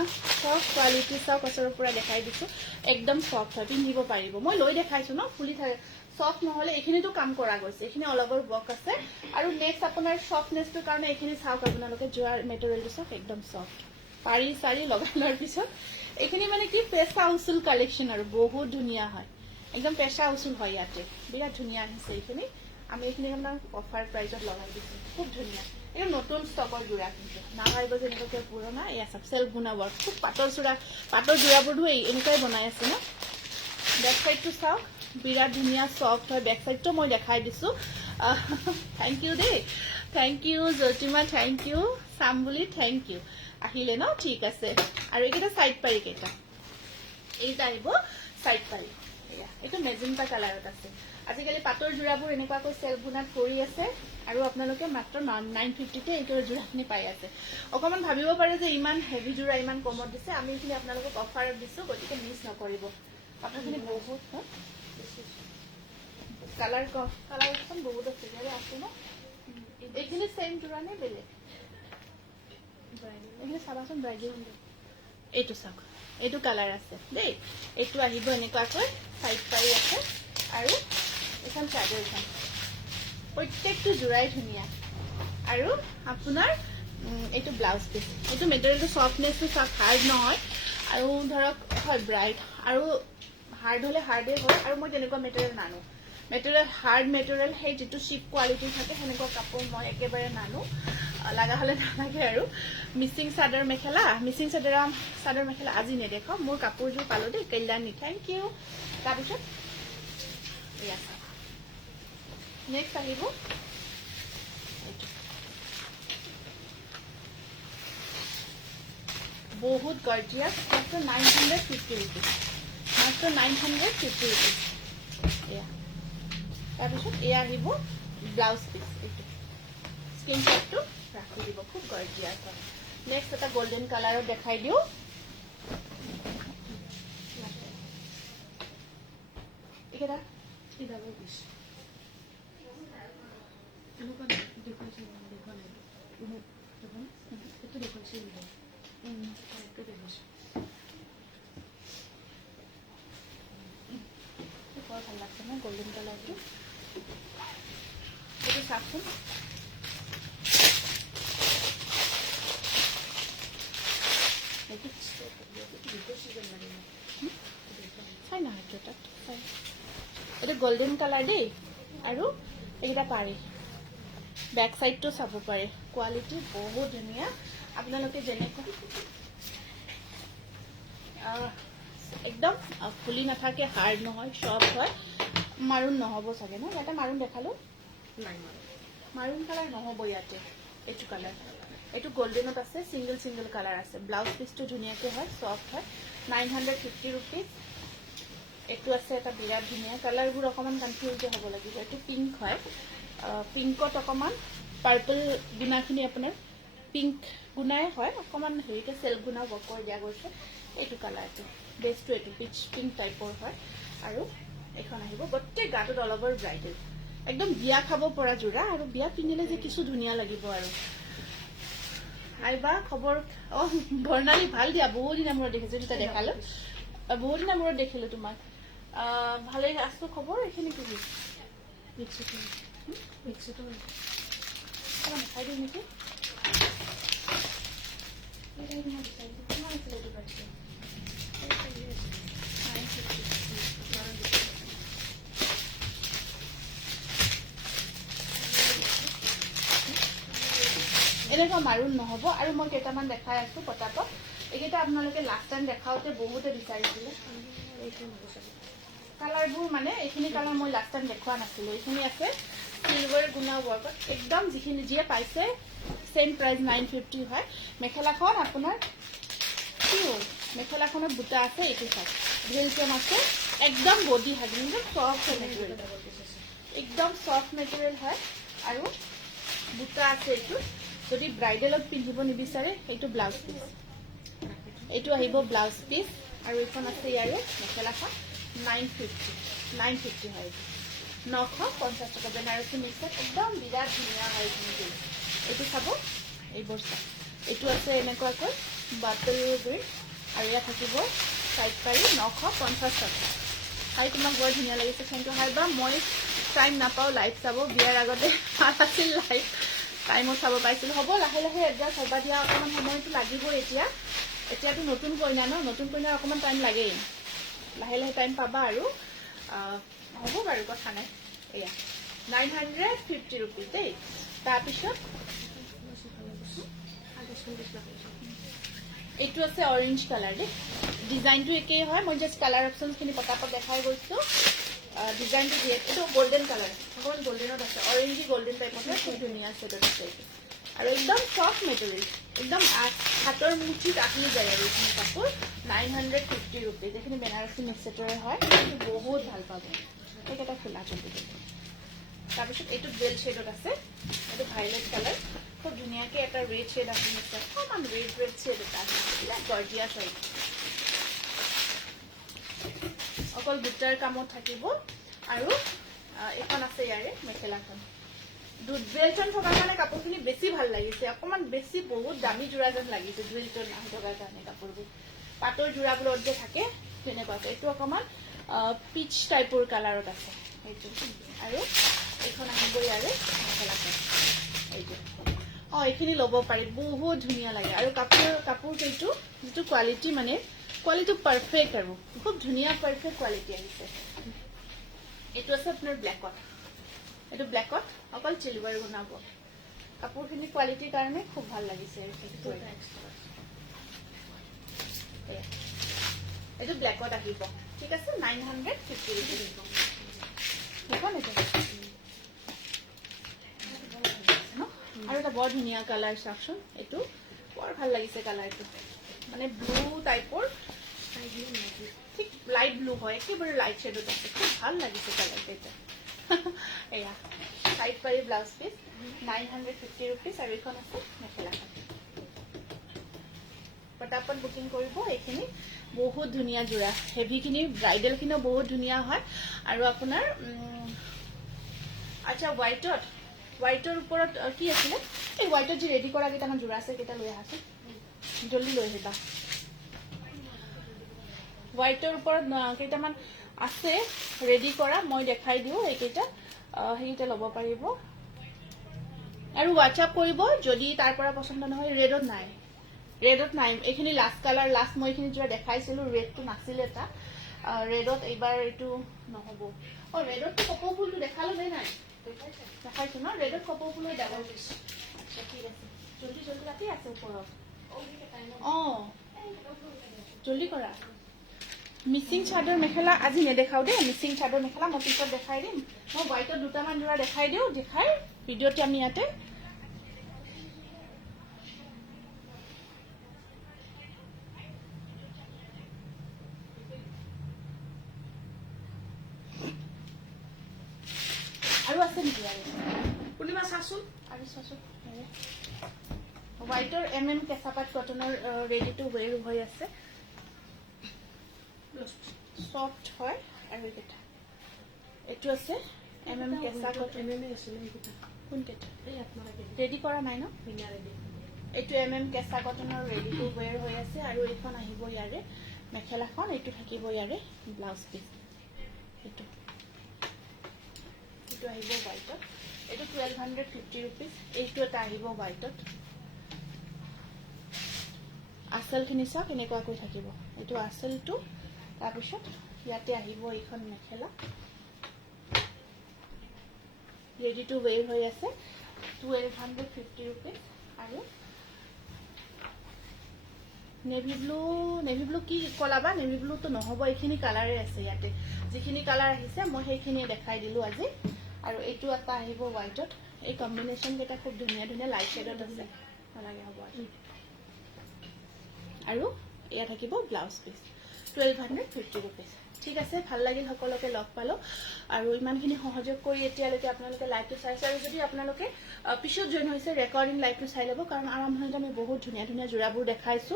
সফট কোৱালিটি চাওক ওচৰৰ পৰা দেখাই দিছো একদম সফট হয় পিন্ধিব পাৰিব মই লৈ দেখাইছো ন ফুলি থাকে সফট নহলে এইখিনিতো কাম কৰা গৈছে এইখিনি অল ওভাৰ ৱৰ্ক আছে আৰু নেক্সট আপোনাৰ সফটনেছটোৰ কাৰণে এইখিনি চাওক আপোনালোকে যোৱাৰ মেটেৰিয়েলটো চাওক একদম সফট পাৰি চাৰি লগাই লোৱাৰ পিছত এইখিনি মানে কি পেচা উচুল কালেকশ্যন আৰু বহুত ধুনীয়া হয় একদম পেচা উচুল হয় ইয়াতে বিৰাট ধুনীয়া আহিছে এইখিনি আমি এইখিনি আপোনাৰ অফাৰ প্ৰাইজত লগাই দিছো খুব ধুনীয়া এই নতুন ষ্টকৰ জোৰা কিন্তু নাভাবিব যে এনেকুৱাকে পুৰণা এয়া চাওক সেলফ গুণা ৱৰ্ক খুব পাতৰ জোৰাবোৰটো এনেকুৱাই বনাই আছে ন বেক চাইডটো চাওক বিৰাট ধুনীয়া সফট হয় বেক চাইডটো মই দেখাই দিছো থেংক ইউ দেই thank you Jyotima thank you Chambuli thank you আহিলে ন ঠিক আছে আৰু এইকেইটা সাইড পাৰি কেইটা এইটা আহিব সাইড পাৰি এয়া এইটো মেজেন্টা কালাৰত আছে আজিকালি পাতৰ জোৰাবোৰ এনেকুৱাকৈ সেলফ গুণাত কৰি আছে আৰু আপোনালোকে মাত্ৰ 950 তে এইটোৰ জোৰাখিনি পাই আছে অকমান ভাবিব পাৰে যে ইমান হেভি জোৰা ইমান কমত দিছে আমি এইখিনি আপোনালোকক অফাৰত দিছো গতিকে মিছ নকৰিব আপোনাখিনি বহুত কালাৰ কালাৰখন বহুত আছে ইয়াৰে আছে ন এইখিনি সেম জোৰা নে বেলেগ এইখিনি চাবাচোন ব্ৰাইডেল এইটো চাওক এইটো কালাৰ আছে দেই এইটো আহিব এনেকুৱাকৈ সাইড পাৰি আছে আৰু এখন চাদৰখন প্ৰত্যেকটো জোৰাই ধুনীয়া আৰু আপোনাৰ এইটো ব্লাউজ পিচ এইটো মেটেৰিয়েলটো সফটনেছটো চাওক হাৰ্ড নহয় আৰু ধৰক হয় ব্ৰাইট আৰু হাৰ্ড হলে হাৰ্ডে হয় আৰু মই তেনেকুৱা মেটেৰিয়েল নানো মেটেৰিয়েল হাৰ্ড মেটেৰিয়েল সেই যিটো চিপ কোৱালিটি থাকে সেনেকুৱা কাপোৰ মই একেবাৰে নানো লাগা হলে নালাগে আৰু মিচিং চাদৰ মেখেলা আজি নেদেখাও মোৰ কাপোৰযোৰ পালো দেই কল্যাণী থেংক ইউ তাৰপিছত এয়া নেক্সট আহিব বহুত গৰ্জিয়াছ মাত্ৰ 950 rupees মাত্ৰ 950 rupees এয়া তাৰপিছত এয়া আহিব ব্লাউজ পিচ এইটো স্ক্ৰীনশ্বটটো ৰাখি দিব খুব গৰ্জিয়াছ হয় নেক্সট এটা গোল্ডেন কালাৰত দেখাই দিওঁ এইকেইটা কি ডাবল পিচ এনেকুৱা দেখুৱাইছে এইটো দেখুৱাইছে এইটো দেখুৱাইছে বৰ ভাল লাগছে ন গোল্ডেন কালাৰটো এইটো চাওকচোন চাই নহয় এইটো তাত এইটো গোল্ডেন কালাৰ দেই আৰু এইকেইটা পাৰি বেক চাইডটো চাব পাৰে কোৱালিটি বহুত ধুনীয়া আপোনালোকে যেনেকৈ একদম ফুলি নাথাকে হাৰ্ড নহয় চফ্ট হয় মাৰুণ নহ'ব চাগে ন এটা মাৰুণ দেখালোঁ নাই মাৰুণ কালাৰ নহ'ব ইয়াতে এইটো কালাৰ এইটো গোল্ডেনত আছে চিংগল কালাৰ আছে ব্লাউজ পিচটো ধুনীয়াকৈ হয় চফ্ট হয় 950 rupees এইটো আছে এটা বিৰাট ধুনীয়া কালাৰবোৰ অকণমান কনফিউজ হ'ব লাগিব এইটো পিংক হয় পিংকত অকণমান পাৰ্পল গুণাখিনি আপোনাৰ পিংক গুণাই হয় অকণমান হেৰিকৈ চেল্ফ গুণা ৱৰ্ক কৰি দিয়া গৈছে এইটো কালাৰটো বেষ্টটো এইটো পিচ পিংক টাইপৰ হয় আৰু এইখন আহিব গোটেই গাটোত অল অভাৰ ব্ৰাইডেল একদম বিয়া খাব পৰা যোৰা আৰু বিয়া পিন্ধিলে যে কিছু ধুনীয়া লাগিব আৰু আইবা খবৰ বৰ্ণালী ভাল দিয়া বহুত দিনৰ মূৰত দেখিছো দুটা দেখালো বহুত দিনৰ মূৰত দেখিলো তোমাক ভালেই আছো খবৰ এইখিনি কি মিক্সিটো দেখাই দিওঁ নেকি এনেকুৱা মাৰুণ নহ'ব আৰু মই কেইটামান দেখাই আছো পটাপট এইকেইটা আপোনালোকে লাষ্ট টাইম দেখাওঁতে বহুতে বিচাৰিছিলে কালাৰবোৰ মানে এইখিনি কালাৰ মই লাষ্ট টাইম দেখুওৱা নাছিলোঁ এইখিনি আছে চিলভাৰ গুণা ৱৰ্কত একদম যিখিনি যিয়ে পাইছে চেম প্ৰাইচ 950 হয় মেখেলাখন আপোনাৰ কি হ'ল মেখেলাখনত বুটা আছে এইটো চাই গ্ৰিল চেম আছে একদম বডি হয় একদম চফ্ট মেটেৰিয়েল একদম চফ্ট মেটেৰিয়েল হয় আৰু বুটা আছে এইটো যদি ব্ৰাইডেলত পিন্ধিব নিবিচাৰে এইটো ব্লাউজ পিচ এইটো আহিব ব্লাউজ পিচ আৰু এইখন আছে ইয়াৰে মেখেলাখন 950 হয় 950 টকা বেনাৰসী মিক্সত একদম বিৰাট ধুনীয়া হয় কিন্তু এইটো চাব এইবোৰ চাব এইটো আছে এনেকুৱাকৈ বাটল গ্ৰীণ আৰু ইয়াত থাকিব চাইড পাৰি 950 টকা খাই তোমাক বৰ ধুনীয়া লাগিছে থেংক ইউ হাইবা মই টাইম নাপাওঁ লাইভ চাব বিয়াৰ আগতে ভাল আছিল লাইভ টাইমত চাব পাইছিলোঁ হ'ব লাহে লাহে এডজাষ্ট হ'বা দিয়া অকণমান সময়টো লাগিবই এতিয়াতো নতুন কইনা ন নতুন কইনাৰ অকণমান টাইম লাগেই লাহে লাহে টাইম পাবা আৰু হ'ব বাৰু কথা নাই এয়া 950 rupees দেই তাৰপিছত এইটো আছে অৰেঞ্জ কালাৰ দেই ডিজাইনটো একেই হয় মই জাষ্ট কালাৰ অপশ্যনখিনি পটাপট দেখাই গৈছোঁ ডিজাইনটো দিয়ে এইটো গল্ডেন কালাৰ অকণমান গল্ডেনত আছে অৰেঞ্জি গল্ডেন টাইপত হয় খুব ধুনীয়া ছেটত আছে এইটো আৰু একদম চফ্ট মেটেৰিয়েল একদম হাতৰ মুঠিত আহি যায় আৰু এইখিনি কাপোৰ 950 rupees এইখিনি বেনাৰসী মিক্সেটৰে হয় বহুত ভাল পাব এইকেইটা খোলা কৰি তাৰপিছত এইটো বেল শ্বেডত আছে এইটো ভাইলেট কালাৰ খুব ধুনীয়াকৈ এটা ৰেড শ্বেড আহি আছে অকণমান ৰেড শ্বেড এটা বিৰাট গৰ্জিয়াছ হয় অকল বুটাৰ কামত থাকিব আৰু এইখন আছে ইয়াৰে মেখেলাখন ডুৱেলটন থকাৰ কাৰণে কাপোৰখিনি বেছি ভাল লাগিছে অকণমান বেছি বহুত দামী যোৰা যেন লাগিছে ডুৱেলটন আহি থকাৰ কাৰণে কাপোৰবোৰ পাটৰ যোৰাবোৰত যে থাকে তেনেকুৱাকৈ এইটো অকণমান পিচ টাইপৰ কালাৰত আছে এইটো আৰু এইখন আহিব ইয়াৰে মেখেলাখন এইটো এইখিনি ল'ব পাৰি বহুত ধুনীয়া লাগে আৰু কাপোৰকেইটো যিটো কোৱালিটি মানে কোৱালিটি পাৰফেক্ট আৰু খুব ধুনীয়া পাৰফেক্ট কোৱালিটি আহিছে এইটো আছে আপোনাৰ ব্লেকত এইটো ব্লেকত অকল চিলভাৰ বনাব কাপোৰখিনি কোৱালিটিৰ কাৰণে খুব ভাল লাগিছে এইটো ব্লেকত আহিব ঠিক আছে 950 rupees আৰু এটা বৰ ধুনীয়া কালাৰ চাওকচোন এইটো বৰ ভাল লাগিছে কালাৰটো মানে ব্লু টাইপৰ ঠিক লাইট ব্লু হয় একেবাৰে লাইট শ্বেডত আছে খুব ভাল লাগিছে কালাৰটো এটা এয়া সাইড পাৰি ব্লাউজ পিস 950 rupees আৰু এইখন আছে মেখেলাখন পটাপট বুকিং কৰিব এইখিনি বহুত ধুনীয়া জোৰা হেভিখিনি ব্ৰাইডেলখিনিও বহুত ধুনীয়া হয় আৰু আপোনাৰ আচ্ছা হোৱাইটৰ ওপৰত কি আছিলে এই হোৱাইটত যে ৰেডি কৰা কেইটামান জোৰা আছে কেইটা লৈ আহাচোন জলদি লৈ আহিবা হোৱাইটৰ ওপৰত কেইটামান আছে ৰেডি কৰা মই দেখাই দিওঁ এইকেইটা সেইকেইটা ল'ব পাৰিব আৰু হোৱাটছআপ কৰিব যদি তাৰ পৰা পছন্দ নহয় ৰেডত নাই এইখিনি লাষ্ট কালাৰ লাষ্ট মই এইখিনি যোৱা দেখাইছিলো ৰেডটো নাছিল এটা ৰেডত এইবাৰ এইটো নহ'ব ৰেডতটো কপৌ ফুলটো দেখালো নে নাই দেখাইছো ন ৰেডত কপৌ ফুলৰ ডাবল পিচ আচ্ছা ঠিক আছে জলদি ৰাতি আছে ওপৰত জলদি কৰা মিচিং চাদৰ মেখেলা আজি নেদেখাও দেই মিচিং চাদৰ মেখেলা মই পিছত দেখাই দিম মই হোৱাইটত দুটামান জোৰা দেখাই দিওঁ দেখাই ভিডিঅ'তে আমি ইয়াতে আৰু আছে নেকি আৰু পূৰ্ণিমা চাচোন আৰু চাচোন হোৱাইটৰ কেঁচাপাত কটনৰ ৰেডি টু ৱেৰ হৈ আছে সফ্ট হয় আৰু এইকেইটা এইটো আছে কেঁচা কটন কোনকেইটা ৰেডি কৰা নাই ন এইটো কেঁচা কটনৰ ৰেডি টু ৱেৰ হৈ আছে আৰু এইখন আহিব ইয়াৰে মেখেলাখন এইটো থাকিব ইয়াৰে ব্লাউজ পিচ এইটো আহিব হোৱাইটত এইটো 1250 rupees এইটো এটা আহিব হোৱাইটত আঁচলখিনি চাওক এনেকুৱাকৈ থাকিব এইটো আঁচলটো তাৰপিছত ইয়াতে আহিব এইখন মেখেলা ৰেডি টু ৱেৰ হৈ আছে 1250 rupees আৰু নেভি ব্লু কি কলাবা নেভি ব্লুটো নহ'ব এইখিনি কালাৰে আছে ইয়াতে যিখিনি কালাৰ আহিছে মই সেইখিনিয়ে দেখাই দিলো আজি আৰু এইটো এটা আহিব হোৱাইটত এই কম্বিনেশ্যন কেইটা খুব ধুনীয়া লাইট শ্বেডত আছে নালাগে হ'ব আৰু এয়া থাকিব ব্লাউজ পিচ 1250 rupees ঠিক আছে ভাল লাগিল সকলোকে লগ পালো আৰু ইমানখিনি সহযোগ কৰি এতিয়ালৈকে আপোনালোকে লাইভটো চাইছে আৰু যদি আপোনালোকে পিছত জইন হৈছে ৰেকৰ্ডিং লাইভটো চাই ল'ব কাৰণ আৰম্ভণিতে আমি বহুত ধুনীয়া জোৰাবোৰ দেখাইছো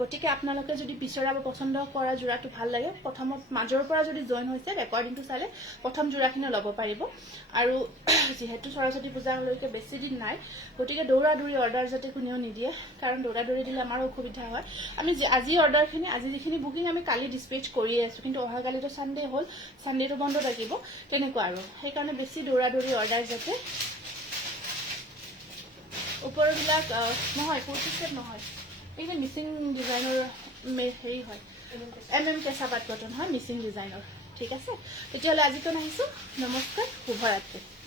গতিকে আপোনালোকে যদি বিচৰা বা পছন্দ কৰা জোৰাটো ভাল লাগে প্ৰথমত মাজৰ পৰা যদি জইন হৈছে ৰেকৰ্ডিংটো চালে প্ৰথম জোৰাখিনি ল'ব পাৰিব আৰু যিহেতু সৰস্বতী পূজালৈকে বেছি দিন নাই গতিকে দৌৰা-দৌৰি অৰ্ডাৰ যাতে কোনেও নিদিয়ে কাৰণ দৌৰা-দৌৰি দিলে আমাৰ অসুবিধা হয় আমি আজি অৰ্ডাৰখিনি আজি যিখিনি বুকিং আমি কালি ডিসপেচ কৰিয়ে আছো কিন্তু অহাকালিতো সানডে হ'ল সানডেটো বন্ধ থাকিব কেনেকুৱা আৰু সেইকাৰণে বেছি দৌৰা-দৌৰি অৰ্ডাৰ যাতে ওপৰবিলাক নহয় কুৰ্তি সেট নহয় এই যে মিচিং ডিজাইনৰ হেৰি হয় কেঁচাপাত কটন হয় মিচিং ডিজাইনৰ ঠিক আছে তেতিয়াহ'লে আজিতো আহিছো নমস্কাৰ শুভৰাত্ৰি